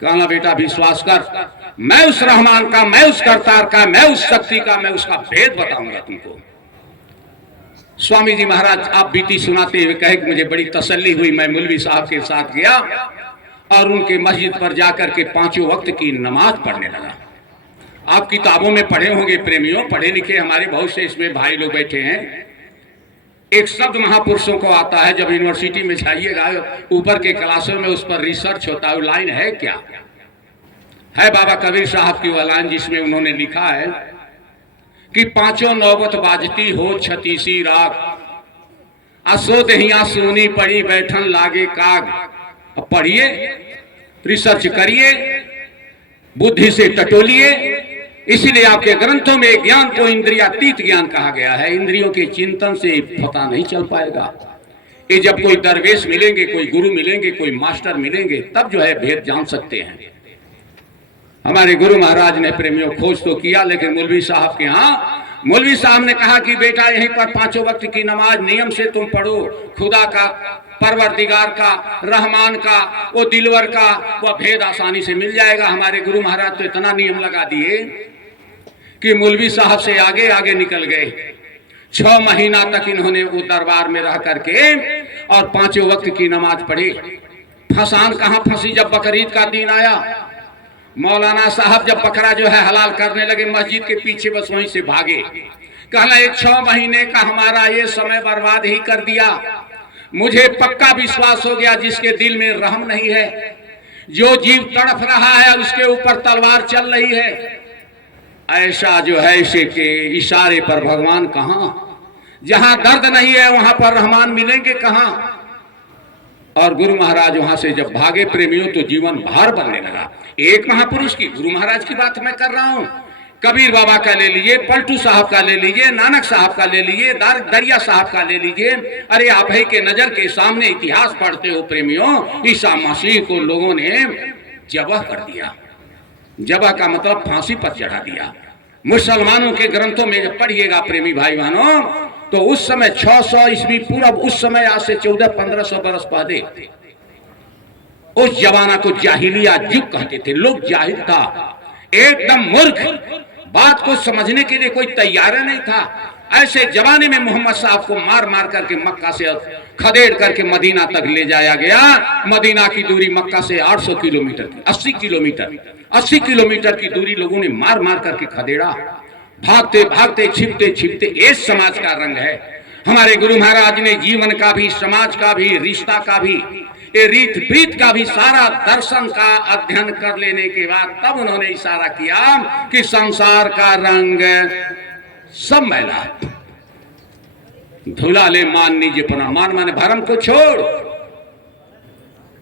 कहना बेटा विश्वास कर, मैं उस रहमान का, मैं उस करतार का, मैं उस शक्ति का, मैं उसका भेद बताऊंगा तुमको। स्वामी जी महाराज आप बीती सुनाते हुए कहे कि मुझे बड़ी तसल्ली हुई। मैं मौलवी साहब के साथ गया और उनके मस्जिद पर जाकर के 5 वक्त की नमाज पढ़ने लगा। आप किताबों में पढ़े होंगे प्रेमियों, पढ़े लिखे हमारे बहुत से इसमें भाई लोग बैठे हैं। एक शब्द महापुरुषों को आता है, जब यूनिवर्सिटी में जाइएगा ऊपर के क्लासों में उस पर रिसर्च होता है। लाइन है क्या है? बाबा कबीर साहब की वह लाइन जिसमें उन्होंने लिखा है कि 5 नौबत बाजती हो छतीसी राग, असो दहिया सोनी पड़ी बैठन लागे काग। अब पढ़िए, रिसर्च करिए, बुद्धि से टटोलिए। इसीलिए आपके ग्रंथों में ज्ञान को इंद्रियातीत ज्ञान कहा गया है। इंद्रियों के चिंतन से पता नहीं चल पाएगा। ये जब कोई दरवेश मिलेंगे, कोई गुरु मिलेंगे, कोई मास्टर मिलेंगे, तब जो है भेद जान सकते हैं। हमारे गुरु महाराज ने प्रेमियों खोज तो किया, लेकिन मौलवी साहब के यहाँ मौलवी साहब ने कहा कि बेटा यहीं पर 5 वक्त की नमाज नियम से तुम पढ़ो। खुदा का, परवरदिगार का, रहमान का, वो दिलवर का, वह भेद आसानी से मिल जाएगा। हमारे गुरु महाराज तो इतना नियम लगा दिए कि मौलवी साहब से आगे आगे निकल गए। 6 महीना तक इन्होंने वो दरबार में रह करके और 5 वक्त की नमाज पढ़ी। फसान कहाँ फंसी? जब बकरीद का दिन आया, मौलाना साहब जब बकरा जो है हलाल करने लगे मस्जिद के पीछे, बस वहीं से भागे। कहना एक 6 महीने का हमारा ये समय बर्बाद ही कर दिया। मुझे पक्का विश्वास हो गया जिसके दिल में रहम नहीं है, जो जीव तड़फ रहा है उसके ऊपर तलवार चल रही है। ऐसा जो है इसे के इशारे पर भगवान कहां? जहां दर्द नहीं है वहां पर रहमान मिलेंगे कहां? और गुरु महाराज वहां से जब भागे प्रेमियों तो जीवन भार बनने लगा। एक महापुरुष की, गुरु महाराज की बात मैं कर रहा हूं। कबीर बाबा का ले लीजिए, पलटू साहब का ले लीजिए, नानक साहब का ले लीजिए, दरिया साहब का ले लीजिए। अरे आप ही के नजर के सामने इतिहास पढ़ते हो प्रेमियों, ईसा मसीह को लोगों ने जबह कर दिया। जबह का मतलब फांसी पर चढ़ा दिया। मुसलमानों के ग्रंथों में जब पढ़िएगा प्रेमी भाई बहनों, तो उस समय 600 ईस्वी पूर्व, उस समय आज से 1400-1500 बरस पहले, उस जमाना को जाहिलिया युग कहते थे। लोग जाहिल था, एकदम मूर्ख, बात को समझने के लिए कोई तैयार नहीं था। ऐसे जमाने में मोहम्मद साहब को मार मार करके मक्का से खदेड़ करके मदीना तक ले जाया गया। मदीना की दूरी मक्का से 800 किलोमीटर की, 80 किलोमीटर की दूरी लोगों ने मार मार करके खदेड़ा। भागते भागते, छिपते छिपते, ये समाज का रंग है। हमारे गुरु महाराज ने जीवन का भी, समाज का भी, रिश्ता का भी, ये रीत प्रीत का भी सारा दर्शन का अध्ययन कर लेने के बाद तब उन्होंने इशारा किया कि संसार का रंग सब मैला, धुला ले मान नीजिए पना। मान माने भरम को छोड़,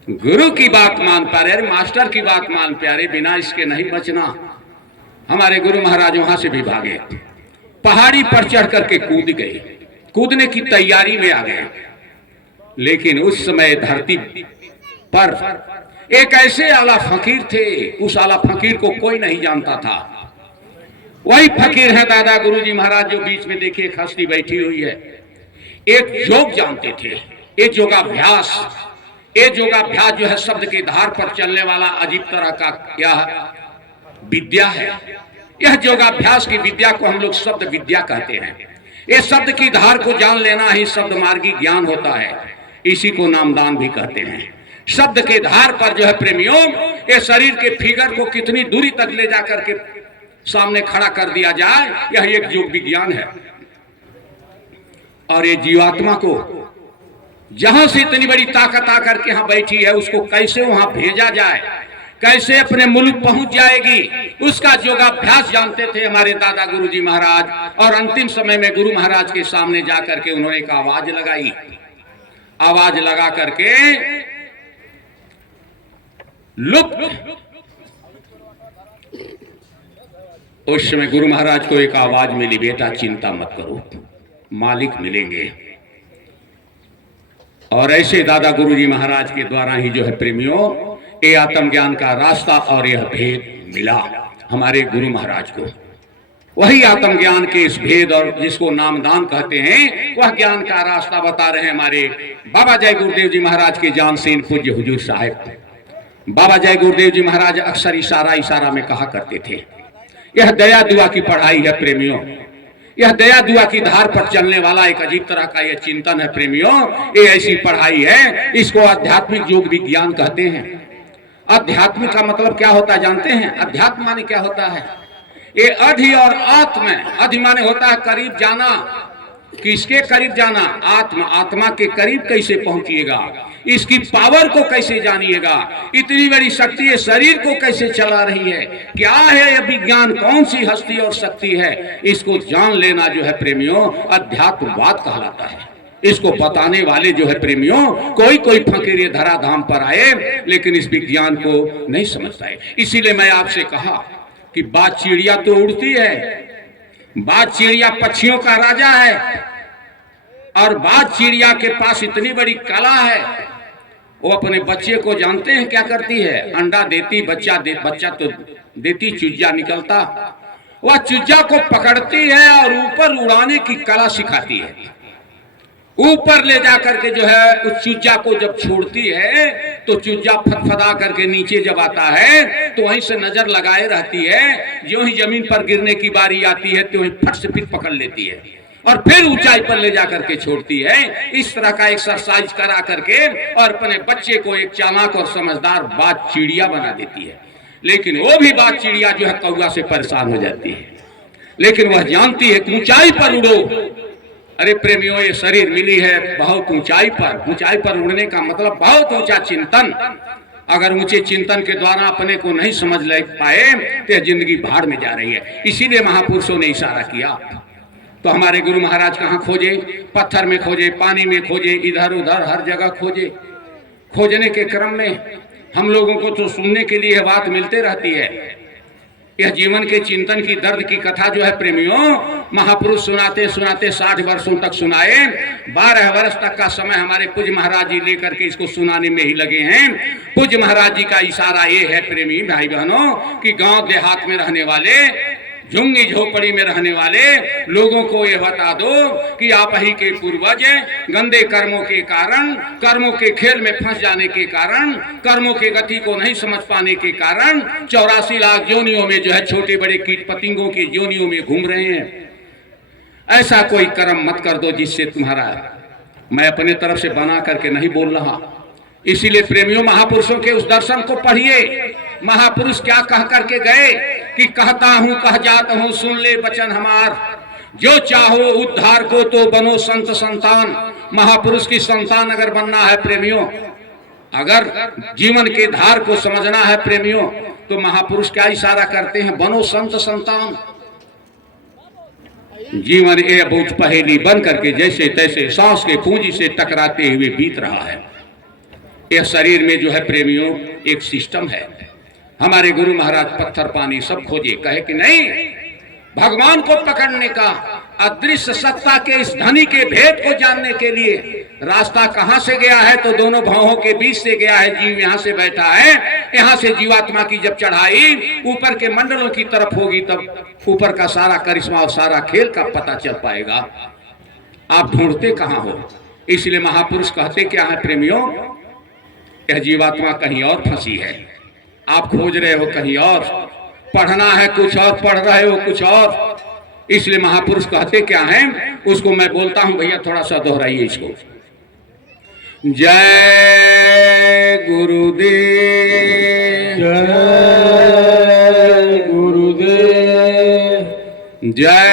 गुरु की बात मान प्यारे, मास्टर की बात मान प्यारे, बिना इसके नहीं बचना। हमारे गुरु महाराज वहां से भी भागे। पहाड़ी पर चढ़ करके कूद गए, कूदने की तैयारी में आ गए। लेकिन उस समय धरती पर एक ऐसे आला फकीर थे, उस आला फकीर को कोई नहीं जानता था। वही फकीर है दादा गुरुजी महाराज, जो बीच में देखिए एक हस्ती बैठी हुई है। एक योग जानते थे, एक योगाभ्यास। ये योगाभ्यास जो है शब्द के धार पर चलने वाला अजीब तरह का क्या विद्या है। यह योगाभ्यास की विद्या को हम लोग शब्द विद्या कहते हैं। ये शब्द की धार को जान लेना ही शब्द मार्गी ज्ञान होता है, इसी को नामदान भी कहते हैं। शब्द के धार पर जो है प्रेमियों, ये शरीर के फिगर को कितनी दूरी तक ले जाकर के सामने खड़ा कर दिया जाए, यह एक योग विज्ञान है। और ये जीवात्मा को जहां से इतनी बड़ी ताकत आकर के यहां बैठी है, उसको कैसे वहां भेजा जाए, कैसे अपने मुल्क पहुंच जाएगी, उसका योगाभ्यास जानते थे हमारे दादा गुरुजी महाराज। और अंतिम समय में गुरु महाराज के सामने जाकर के उन्होंने एक आवाज लगाई। आवाज लगा करके लुप्त, उस समय गुरु महाराज को एक आवाज मिली, बेटा चिंता मत करो, मालिक मिलेंगे। और ऐसे दादा गुरुजी महाराज के द्वारा ही जो है प्रेमियों, ये आत्मज्ञान का रास्ता और यह भेद मिला हमारे गुरु महाराज को। वही आत्मज्ञान के इस भेद और जिसको नामदान कहते हैं, वह ज्ञान का रास्ता बता रहे हैं हमारे बाबा जय गुरुदेव जी महाराज के जानसीन पूज्य हुजूर साहिब। बाबा जय गुरुदेव जी महाराज अक्सर इशारा इशारा में कहा करते थे, यह दया दुआ की पढ़ाई है प्रेमियों, यह दया दुआ की धार पर चलने वाला एक अजीब तरह का यह चिंतन है प्रेमियों। ये ऐसी पढ़ाई है, इसको आध्यात्मिक योग विज्ञान कहते हैं। अध्यात्म का मतलब क्या होता है जानते हैं? अध्यात्म माने क्या होता है? ये अधि और आत्म। अधि माने होता है करीब जाना। किसके करीब जाना? आत्मा। आत्मा के करीब कैसे पहुंचिएगा, इसकी पावर को कैसे जानिएगा, इतनी बड़ी शक्ति ये शरीर को कैसे चला रही है, क्या है यह विज्ञान, कौन सी हस्ती और शक्ति है, इसको जान लेना जो है प्रेमियों अध्यात्मवाद कहलाता है। इसको बताने वाले जो है प्रेमियों, कोई कोई फकीर ये धराधाम पर आए लेकिन इस विज्ञान को नहीं समझ पाए। इसीलिए मैं आपसे कहा कि बात चिड़िया तो उड़ती है, बात चिड़िया पक्षियों का राजा है, और बात चिड़िया के पास इतनी बड़ी कला है, वो अपने बच्चे को जानते हैं क्या करती है? अंडा देती, बच्चा तो देती, चूजा निकलता, वह चूजा को पकड़ती है और ऊपर उड़ाने की कला सिखाती है। ऊपर ले जाकर के जो है उस चूजा को जब छोड़ती है तो चूजा फदफदा करके नीचे जब आता है तो वहीं से नजर लगाए रहती है। जो ही जमीन पर गिरने की बारी आती है तो वहीं फट से फिर पकड़ लेती है और फिर ऊंचाई पर ले जाकर के छोड़ती है। इस तरह का एक्सरसाइज करा करके और अपने बच्चे को एक चालाक और समझदार बात चिड़िया बना देती है। लेकिन वो भी बात चिड़िया जो है कौवा से परेशान हो जाती है, लेकिन वह जानती है कि ऊंचाई पर उड़ो। अरे प्रेमियों, ये शरीर मिली है बहुत ऊंचाई पर। ऊंचाई पर उड़ने का मतलब बहुत ऊंचा चिंतन। अगर ऊंचे चिंतन के द्वारा अपने को नहीं समझ ले पाए तो जिंदगी भाड़ में जा रही है। इसीलिए महापुरुषों ने इशारा किया। तो हमारे गुरु महाराज कहाँ खोजे? पत्थर में खोजे, पानी में खोजे, इधर उधर हर जगह खोजे। खोजने के क्रम में हम लोगों को तो सुनने के लिए बात मिलते रहती है। यह जीवन के चिंतन की दर्द की कथा जो है प्रेमियों, महापुरुष सुनाते सुनाते 60 वर्षों तक सुनाए। 12 वर्ष तक का समय हमारे पूज्य महाराज जी लेकर के इसको सुनाने में ही लगे हैं। पूज्य महाराज जी का इशारा ये है प्रेमी भाई बहनों कि गांव देहात में रहने वाले, झुंगी झोपड़ी में रहने वाले लोगों को यह बता दो कि आप ही के पूर्वज गंदे कर्मों के कारण, कर्मों के खेल में फंस जाने के कारण, कर्मों की गति को नहीं समझ पाने के कारण 84 लाख योनियों में जो है छोटे बड़े कीट पतंगों की योनियों में घूम रहे हैं। ऐसा कोई कर्म मत कर दो जिससे तुम्हारा, मैं अपने तरफ से बना करके नहीं बोल रहा। इसीलिए प्रेमियों महापुरुषों के उस दर्शन को पढ़िए। महापुरुष क्या कह करके गए कि कहता हूं कह जाता हूं सुन ले वचन हमार, जो चाहो उद्धार को तो बनो संत संतान। महापुरुष की संतान अगर बनना है प्रेमियों, अगर जीवन के धार को समझना है प्रेमियों, तो महापुरुष क्या इशारा करते हैं? बनो संत संतान। जीवन ये बहुत पहेली बन करके जैसे तैसे सांस के पूंजी से टकराते हुए बीत रहा है। यह शरीर में जो है प्रेमियों एक सिस्टम है। हमारे गुरु महाराज पत्थर पानी सब खोजे, कहे कि नहीं, भगवान को पकड़ने का अदृश्य सत्ता के इस धनी के भेद को जानने के लिए रास्ता कहां से गया है, तो दोनों भावों के बीच से गया है। जीव यहां से बैठा है, यहां से जीवात्मा की जब चढ़ाई ऊपर के मंडलों की तरफ होगी, तब ऊपर का सारा करिश्मा और सारा खेल का पता चल पाएगा। आप ढूंढते कहां हो? इसलिए महापुरुष कहते क्या है प्रेमियों, यह जीवात्मा कहीं और फंसी है, आप खोज रहे हो कहीं और, पढ़ना है कुछ और, पढ़ रहे हो कुछ और। इसलिए महापुरुष कहते क्या हैं, उसको मैं बोलता हूं, भैया थोड़ा सा दोहराइए इसको। जय गुरुदेव, जय गुरुदेव, जय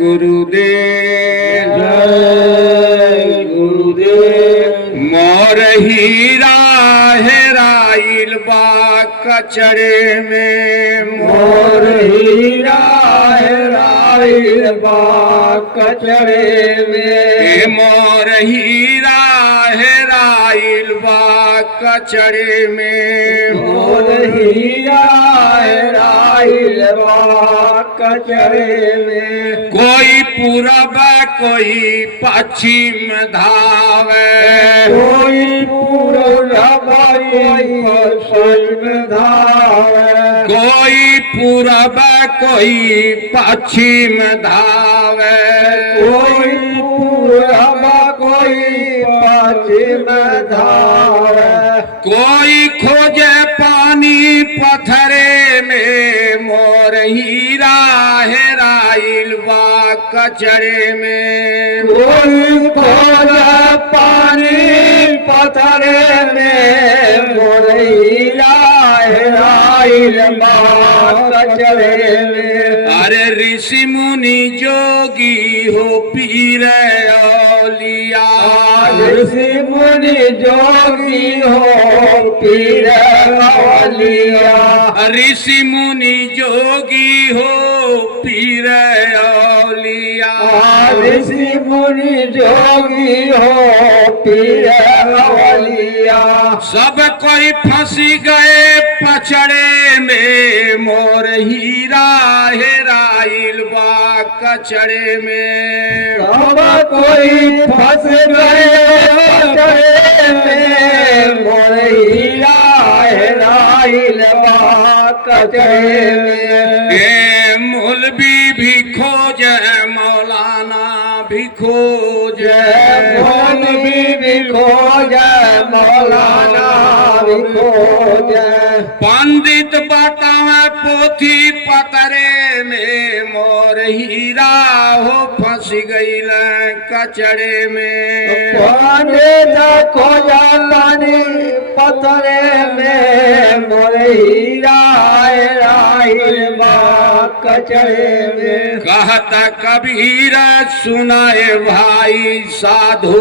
गुरुदेव, जय गुरुदेव। मोर हीरा हेराइल बा कचरे में, मोर हीरा हेराइल बा कचरे में, मोर हीरा हेराइल बा कचरे में, मोर हीरा हेराइल बा कचरे में। कोई पूरब कोई पश्चिम धावे, कोई पूरब कोई पश्चिम धावे, कोई पूरब कोई पश्चिम धावे, कोई पूरब कोई पश्चिम धावे, कोई खोजे पानी पत्थरे में, मोर हीरा हेराइल बा कचरे में, कोई खोजे पानी पत्थरे में, मोर हीरा हेराइल बा कचरे में। अरे ऋषि मुनि जोगी हो पीर औलिया, ऋषि मुनि जोगी हो पीर औलिया, ऋषि मुनि जोगी हो पीर औलिया, ऋषि मुनि जोगी हो पीर औलिया। सब कोई फंसी गए पचड़े में, मोर हीरा हेराइल बा कचड़े में, सब कोई फंस गए पचड़े में, मोर हीरा हेराइल बा कचड़े में। ए मौलवी भी खोजे, मौलाना भी खोजे, मौलवी भी खोजे, मौलाना भी खोजे, पंडित बतावे पोथी पतरे में, मोर हीरा हो फंस गईल कचड़े में, पंडित खोजा पानी पत्थरे में, मोर हीरा हेराइल बा कचड़े में। कहता कबीर सुनाए भाई साधु,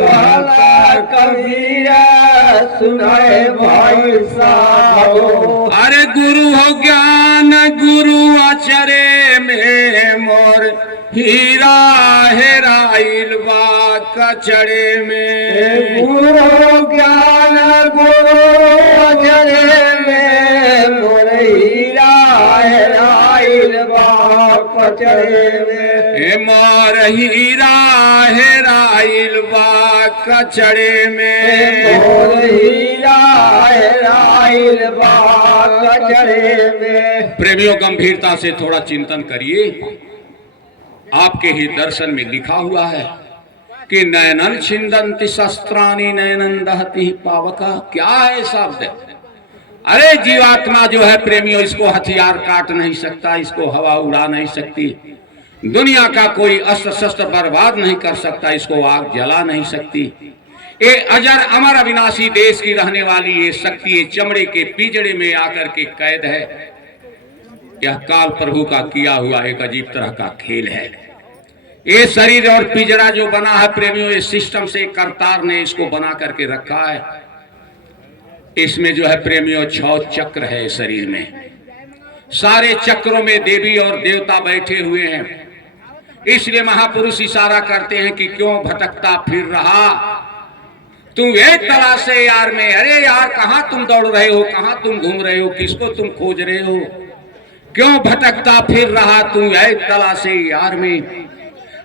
कहता कबीर सुनाए भाई साधु, अरे गुरु हो ज्ञान गुरु अचरे में, मोर हीरा हेराइल बा कचड़े में, गुरु ज्ञान गुरु अचरे में, मोर हीरा हेराइल बा कचरे में। मोर हीरा हेराइल बा कचड़े में, मोर हीरा हेराइल बा कचरे में। प्रेमियों गंभीरता से थोड़ा चिंतन करिए। आपके ही दर्शन में लिखा हुआ है कि नयनन छिंदंति शस्त्राणि नयनन दहति पावका। क्या है शब्द? अरे जीवात्मा जो है प्रेमियों, इसको हथियार काट नहीं सकता, इसको हवा उड़ा नहीं सकती, दुनिया का कोई अस्त्र शस्त्र बर्बाद नहीं कर सकता, इसको आग जला नहीं सकती। ये अजर अमर अविनाशी देश की रहने वाली ये शक्ति ये चमड़े के पिंजड़े में आकर के कैद है। यह काल प्रभु का किया हुआ एक अजीब तरह का खेल है। ये शरीर और पिंजरा जो बना है प्रेमियों, ये सिस्टम से करतार ने इसको बना करके रखा है। इसमें जो है प्रेमियों 6 चक्र है शरीर में। सारे चक्रों में देवी और देवता बैठे हुए हैं। इसलिए महापुरुष इशारा करते हैं कि क्यों भटकता फिर रहा तुम एक तलाश से यार में। अरे यार, कहां तुम दौड़ रहे हो, कहां तुम घूम रहे हो, किसको तुम खोज रहे हो, क्यों भटकता फिर रहा तू है तलाशे यार में।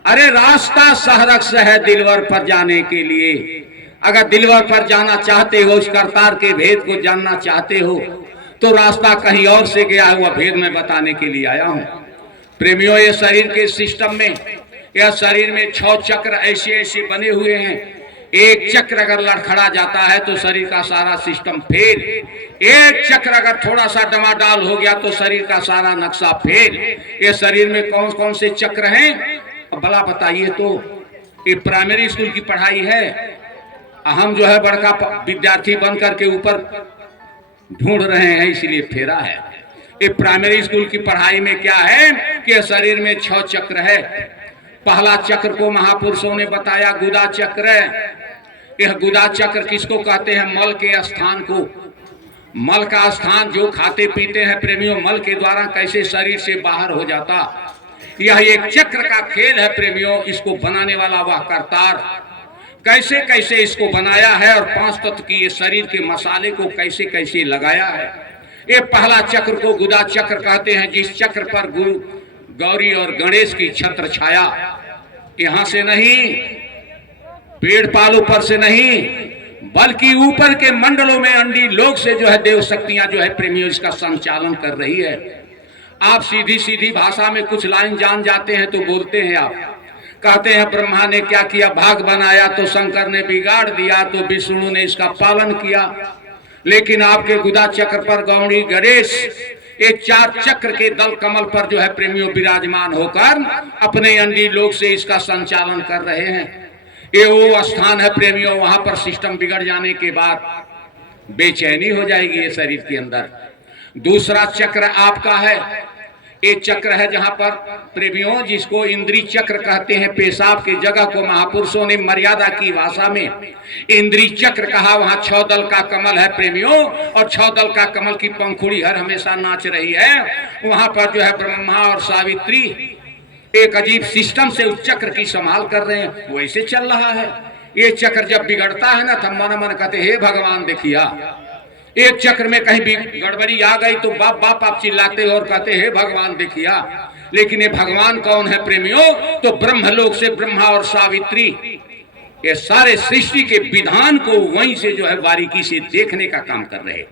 अरे रास्ता सहरक्ष है दिलवर पर जाने के लिए। अगर दिलवर पर जाना चाहते हो, उस करतार के भेद को जानना चाहते हो, तो रास्ता कहीं और से गया हुआ भेद में बताने के लिए आया हूं। प्रेमियों, ये शरीर के सिस्टम में, यह शरीर में 6 चक्र ऐसे ऐसे बने हुए हैं। एक चक्र अगर लड़खड़ा जाता है तो शरीर का सारा सिस्टम फेल। एक चक्र अगर थोड़ा सा डमाडाल हो गया तो शरीर का सारा नक्शा फेल। ये शरीर में कौन कौन से चक्र हैं, भला बताइए तो। ये प्राइमरी स्कूल की पढ़ाई है। हम जो है बड़का विद्यार्थी बन करके ऊपर ढूंढ रहे हैं, इसलिए फेरा है। ये प्राइमरी स्कूल की पढ़ाई में क्या है कि शरीर में 6 चक्र है। पहला चक्र को महापुरुषों ने बताया गुदा चक्र। यह गुदा चक्र किसको कहते हैं? मल के स्थान को। मल का स्थान जो खाते पीते हैं प्रेमियों, मल के द्वारा कैसे शरीर से बाहर हो जाता, यह एक चक्र का खेल है प्रेमियों। इसको बनाने वाला वह करतार कैसे कैसे इसको बनाया है और 5 तत्व की ये शरीर के मसाले को कैसे कैसे लगाया है। ये पहला चक्र को गुदा चक्र कहते हैं, जिस चक्र पर गुरु गौरी और गणेश की छत्र छाया। यहां से नहीं, पेड़ पालों पर से नहीं, बल्कि ऊपर के मंडलों में अंडी लोग से जो है देव शक्तियां जो है प्रेमियों इसका संचालन कर रही है। आप सीधी सीधी भाषा में कुछ लाइन जान जाते हैं तो बोलते हैं, आप कहते हैं ब्रह्मा ने क्या किया, भाग बनाया तो शंकर ने बिगाड़ दिया, तो विष्णु ने इसका पालन किया। लेकिन आपके गुदा चक्र पर गौरी गणेश एक 4 चक्र के दल कमल पर जो है प्रेमियों विराजमान होकर अपने अंडी लोग से इसका संचालन कर रहे हैं। ये वो स्थान है प्रेमियों, वहां पर सिस्टम बिगड़ जाने के बाद बेचैनी हो जाएगी ये शरीर के अंदर। दूसरा चक्र आपका है, एक चक्र है जहां पर प्रेमियों जिसको इंद्री चक्र कहते हैं। पेशाब की जगह को महापुरुषों ने मर्यादा की भाषा में इंद्री चक्र कहा। वहां 6 दल का कमल है प्रेमियों, और 6 दल का कमल की पंखुड़ी हर हमेशा नाच रही है। वहां पर जो है ब्रह्मा और सावित्री एक अजीब सिस्टम से उस चक्र की संभाल कर रहे हैं। वैसे चल रहा है। ये चक्र जब बिगड़ता है ना, तब मन मन कहते हे भगवान देखिया। एक चक्र में कहीं भी गड़बड़ी आ गई तो बाप बाप आप चिल्लाते हो और कहते हे भगवान देखिया। लेकिन ये भगवान कौन है प्रेमियों? तो ब्रह्मलोक से ब्रह्मा और सावित्री ये सारे सृष्टि के विधान को वहीं से जो है बारीकी से देखने का काम कर रहे।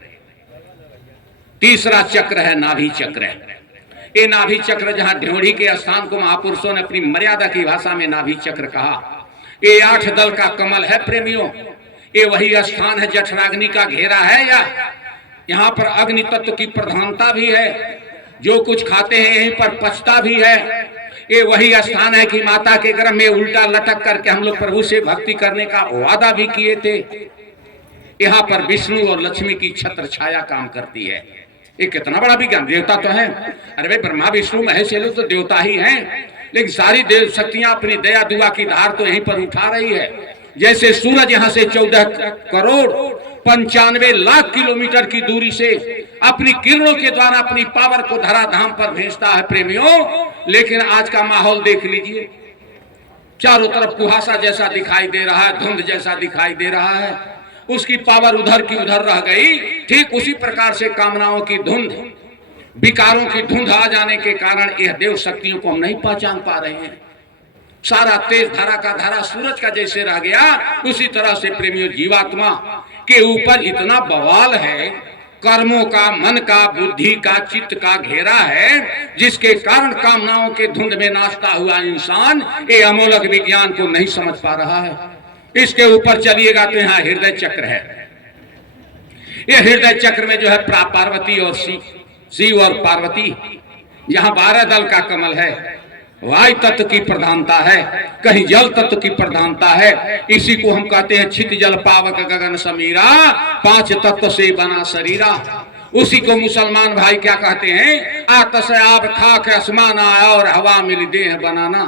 तीसरा चक्र है नाभि चक्र। ये नाभि चक्र जहां ढ्योढ़ी के स्थान को महापुरुषों ने अपनी मर्यादा की भाषा में नाभि चक्र कहा। ये 8 दल का कमल है प्रेमियों। ये वही स्थान है जठराग्नि का घेरा है, या यहाँ पर अग्नि तत्व की प्रधानता भी है। जो कुछ खाते हैं यहीं पर पचता भी है। ये वही स्थान है कि माता के गर्भ में उल्टा लटक करके हम लोग प्रभु से भक्ति करने का वादा भी किए थे। यहाँ पर विष्णु और लक्ष्मी की छत्र छाया काम करती है। ये कितना बड़ा विज्ञान। देवता तो है, अरे भाई ब्रह्मा विष्णु महेश ये लोग तो देवता ही हैं, लेकिन सारी देव शक्तियां अपनी दया दुआ की धार तो यहीं पर उठा रही है। जैसे सूरज यहाँ से 14 करोड़ 95 लाख किलोमीटर की दूरी से अपनी किरणों के द्वारा अपनी पावर को धराधाम पर भेजता है प्रेमियों। लेकिन आज का माहौल देख लीजिए, चारों तरफ कुहासा जैसा दिखाई दे रहा है, धुंध जैसा दिखाई दे रहा है। उसकी पावर उधर की उधर रह गई। ठीक उसी प्रकार से कामनाओं की धुंध, विकारों की धुंध आ जाने के कारण यह देव शक्तियों को हम नहीं पहचान पा रहे हैं। सारा तेज धारा का धारा सूरज का जैसे रह गया, उसी तरह से प्रेमियों जीवात्मा के ऊपर इतना बवाल है, कर्मों का, मन का, बुद्धि का, चित्त का घेरा है, जिसके कारण कामनाओं के धुंध में नाचता हुआ इंसान ये अमोलक विज्ञान को नहीं समझ पा रहा है। इसके ऊपर चलिएगा तो यहाँ हृदय चक्र है। ये हृदय चक्र में जो है पार्वती और शिव और पार्वती, यहाँ 12 दल का कमल है। वायु तत्व की प्रधानता है, कहीं जल तत्व की प्रधानता है। इसी को हम कहते हैं छित जल पावक गगन समीरा, 5 तत्व से बना शरीरा। उसी को मुसलमान भाई क्या कहते हैं? आतश आब खाक आसमान आया और हवा मिल देह बनाना।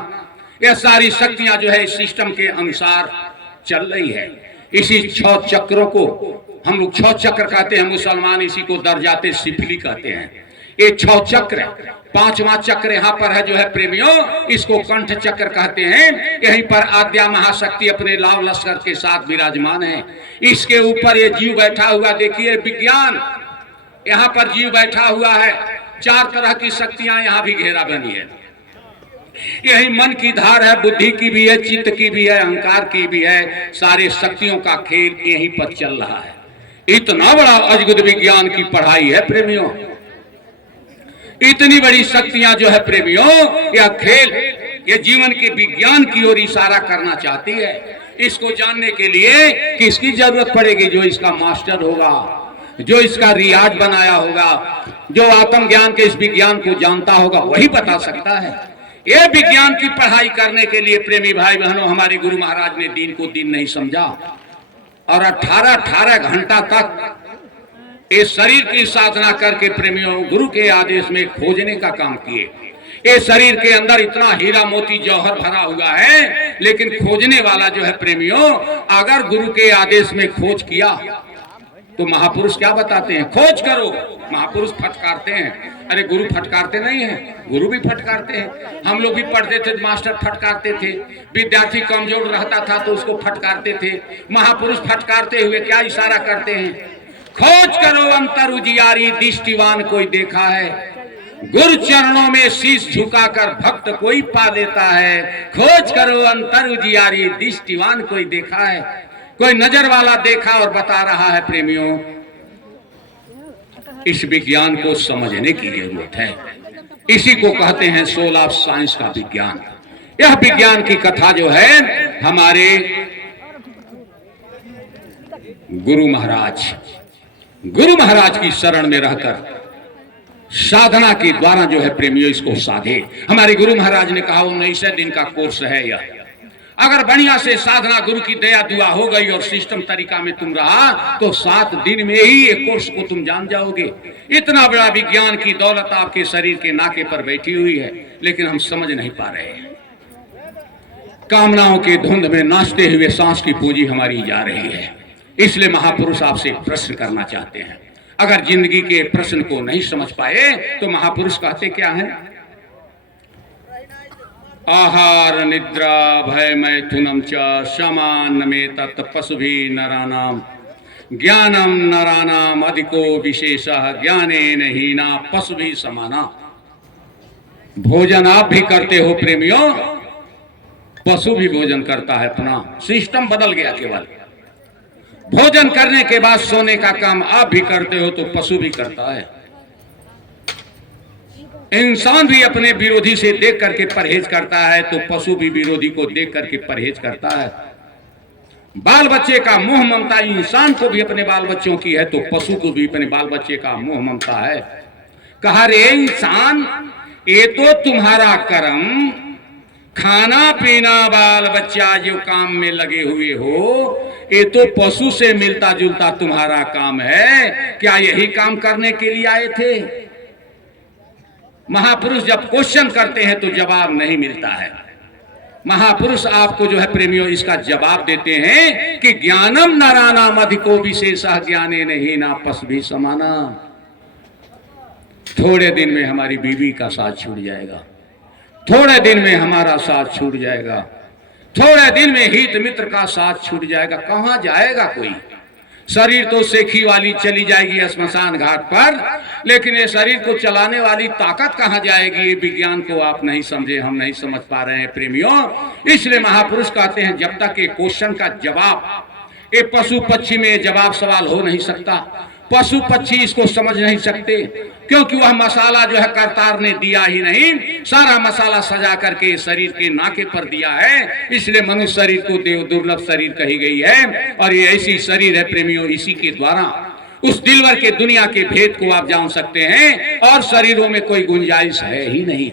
यह सारी शक्तियां जो है इस सिस्टम के अनुसार चल रही है। इसी 6 चक्रों को हम लोग 6 चक्र कहते हैं, मुसलमान इसी को दर्जाते सिफली कहते हैं। ये 6 चक्र, 5वां चक्र यहाँ पर है जो है प्रेमियों, इसको कंठ चक्र कहते हैं। यहीं पर आद्या महाशक्ति अपने लाव लश्कर के साथ विराजमान है। इसके ऊपर ये जीव बैठा हुआ, देखिए विज्ञान, यहाँ पर जीव बैठा हुआ है। चार तरह की शक्तियां यहाँ भी घेरा बनी है। यही मन की धार है, बुद्धि की भी है, चित्त की भी है, अहंकार की भी है। सारे शक्तियों का खेल यहीं पर चल रहा है। इतना बड़ा अद्भुत विज्ञान की पढ़ाई है प्रेमियों, इतनी बड़ी शक्तियां जो है प्रेमियों, यह खेल, यह जीवन के विज्ञान की ओर इशारा करना चाहती है। इसको जानने के लिए किसकी जरूरत पड़ेगी? जो इसका मास्टर होगा, जो इसका रियाज बनाया होगा, जो आत्मज्ञान के इस विज्ञान को जानता होगा, वही बता सकता है। यह विज्ञान की पढ़ाई करने के लिए प्रेमी भाई बहनों, हमारे गुरु महाराज ने दिन को दिन नहीं समझा और 18 घंटा तक इस शरीर की साधना करके प्रेमियों गुरु के आदेश में खोजने का काम किए। इस शरीर के अंदर इतना हीरा मोती जौहर भरा हुआ है, लेकिन खोजने वाला जो है प्रेमियों, अगर गुरु के आदेश में खोज किया तो महापुरुष क्या बताते हैं? खोज करो। महापुरुष फटकारते हैं। अरे गुरु फटकारते नहीं है, गुरु भी फटकारते हैं। हम लोग भी पढ़ते थे, मास्टर फटकारते थे। विद्यार्थी कमजोर रहता था तो उसको फटकारते थे। महापुरुष फटकारते हुए क्या इशारा करते हैं? खोज करो अंतर उजियारी, दृष्टिवान कोई देखा है। गुरु चरणों में शीश झुकाकर भक्त कोई पा लेता है। खोज करो अंतर उजियारी, दृष्टिवान कोई देखा है। कोई नजर वाला देखा और बता रहा है प्रेमियों। इस विज्ञान को समझने की जरूरत है। इसी को कहते हैं सोल ऑफ साइंस का विज्ञान। यह विज्ञान की कथा जो है हमारे गुरु महाराज की शरण में रहकर साधना के द्वारा जो है प्रेमियों इसको साधे। हमारे गुरु महाराज ने कहा 19 दिन का कोर्स है यह। अगर बढ़िया से साधना गुरु की दया दुआ हो गई और सिस्टम तरीका में तुम रहा तो 7 दिन में ही एक कोर्स को तुम जान जाओगे। इतना बड़ा विज्ञान की दौलत आपके शरीर के नाके पर बैठी हुई है, लेकिन हम समझ नहीं पा रहे हैं। कामनाओं के धुंध में नाचते हुए सांस की पूंजी हमारी जा रही है। इसलिए महापुरुष आपसे प्रश्न करना चाहते हैं। अगर जिंदगी के प्रश्न को नहीं समझ पाए तो महापुरुष कहते क्या है? आहार निद्रा भय मैथुनम च समान में तत् पशुभि नरानाम ज्ञानम नरानाम अधिको विशेषः ज्ञानेन हीना पशुभि समाना। भोजन आप भी करते हो प्रेमियों, पशु भी भोजन करता है। अपना सिस्टम बदल गया। केवल भोजन करने के बाद सोने का काम आप भी करते हो तो पशु भी करता है। इंसान भी अपने विरोधी से देख करके परहेज करता है तो पशु भी विरोधी को देख करके परहेज करता है। बाल बच्चे का मोह ममता इंसान को भी अपने बाल बच्चों की है तो पशु को भी अपने बाल बच्चे का मोह ममता है। कहा रे इंसान, ये तो तुम्हारा कर्म, खाना पीना बाल बच्चा जो काम में लगे हुए हो, ये तो पशु से मिलता जुलता तुम्हारा काम है। क्या यही काम करने के लिए आए थे? महापुरुष जब क्वेश्चन करते हैं तो जवाब नहीं मिलता है। महापुरुष आपको जो है प्रेमियों इसका जवाब देते हैं कि ज्ञानम नरानाम अधिको विशेषः ज्ञानेन हीना पशुभि समाना। थोड़े दिन में हमारी बीवी का साथ छूट जाएगा, थोड़े दिन में हमारा साथ छूट जाएगा, थोड़े दिन में हित मित्र का साथ छूट जाएगा। कहां जाएगा कोई? शरीर तो सेखी वाली चली जाएगी श्मशान घाट पर, लेकिन ये शरीर को चलाने वाली ताकत कहां जाएगी? ये विज्ञान को आप नहीं समझे, हम नहीं समझ पा रहे हैं प्रेमियों। इसलिए महापुरुष कहते हैं जब तक ये क्वेश्चन का जवाब, ये पशु पक्षी में जवाब सवाल हो नहीं सकता। पशु पक्षी इसको समझ नहीं सकते क्योंकि वह मसाला जो है करतार ने दिया ही नहीं, सारा मसाला सजा करके शरीर के नाके पर दिया है। इसलिए मनुष्य शरीर को देव दुर्लभ शरीर कही गई है और ये ऐसी शरीर है प्रेमियों, इसी के द्वारा उस दिलवर के दुनिया के भेद को आप जान सकते हैं और शरीरों में कोई गुंजाइश है ही नहीं।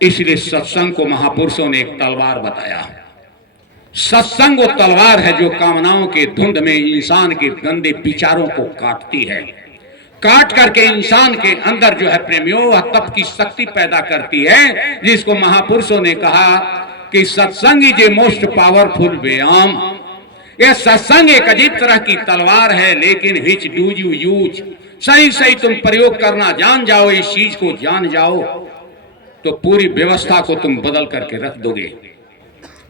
इसलिए सत्संग को महापुरुषों ने एक तलवार बताया। सत्संग वो तलवार है जो कामनाओं के धुंध में इंसान के गंदे विचारों को काटती है, काट करके इंसान के अंदर जो है प्रेमियों वह तप की शक्ति पैदा करती है, जिसको महापुरुषों ने कहा कि सत्संग इज ए मोस्ट पावरफुल व्यायाम। यह सत्संग एक अजीब तरह की तलवार है, लेकिन विच डू यू यूज, सही सही तुम प्रयोग करना जान जाओ, इस चीज को जान जाओ तो पूरी व्यवस्था को तुम बदल करके रख दोगे।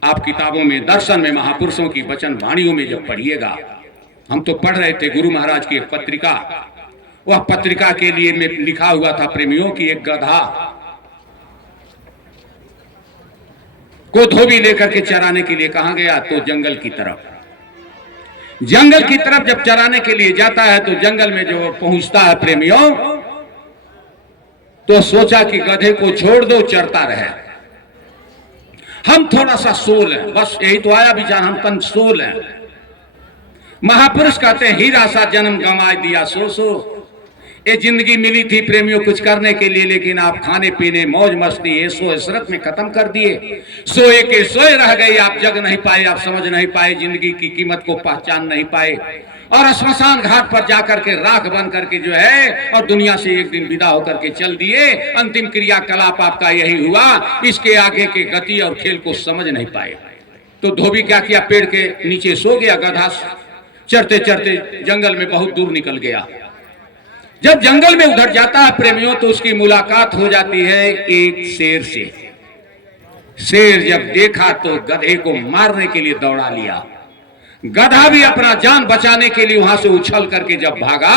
आप किताबों में दर्शन में महापुरुषों की वचन वाणियों में जब पढ़िएगा, हम तो पढ़ रहे थे गुरु महाराज की एक पत्रिका, वह पत्रिका के लिए में लिखा हुआ था प्रेमियों की एक गधा को धोबी लेकर के चराने के लिए कहां गया, तो जंगल की तरफ। जंगल की तरफ जब चराने के लिए जाता है तो जंगल में जो पहुंचता है प्रेमियों, तो सोचा कि गधे को छोड़ दो, चरता रहे, हम थोड़ा सा सो लें, बस यही तो आया विचार, हम तन सो लें। महापुरुष कहते हैं हीरा सा जन्म गंवा दिया सो सो। ये जिंदगी मिली थी प्रेमियों कुछ करने के लिए, लेकिन आप खाने पीने मौज मस्ती ऐसो इशरत में खत्म कर दिए। सोए के सोए रह गए, आप जग नहीं पाए, आप समझ नहीं पाए, जिंदगी की कीमत को पहचान नहीं पाए, और श्मशान घाट पर जाकर के राख बन करके जो है और दुनिया से एक दिन विदा होकर के चल दिए। अंतिम क्रियाकलाप आपका यही हुआ, इसके आगे के गति और खेल को समझ नहीं पाए। तो धोबी क्या किया, पेड़ के नीचे सो गया, गधा चरते चरते जंगल में बहुत दूर निकल गया। जब जंगल में उधर जाता है प्रेमियों, तो उसकी मुलाकात हो जाती है एक शेर से। शेर जब देखा तो गधे को मारने के लिए दौड़ा लिया। गधा भी अपना जान बचाने के लिए वहां से उछल करके जब भागा,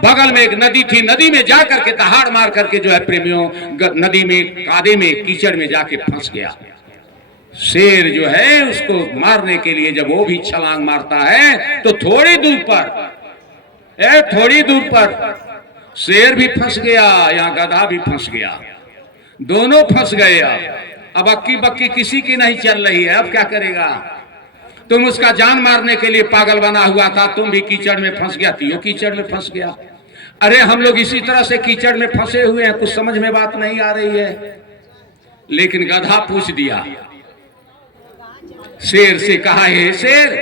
बगल में एक नदी थी, नदी में जाकर के दहाड़ मार करके जो है प्रेमियों नदी में कादे में कीचड़ में जाके फंस गया। शेर जो है उसको मारने के लिए जब वो भी छलांग मारता है, तो थोड़ी दूर पर शेर भी फंस गया, यहाँ गधा भी फंस गया, दोनों फंस गए। अब अक्की बक्की किसी की नहीं चल रही है। अब क्या करेगा, तुम उसका जान मारने के लिए पागल बना हुआ था, तुम भी कीचड़ में फंस गया, तियो कीचड़ में फंस गया। अरे हम लोग इसी तरह से कीचड़ में फंसे हुए हैं, कुछ समझ में बात नहीं आ रही है। लेकिन गधा पूछ दिया शेर से, कहा हे शेर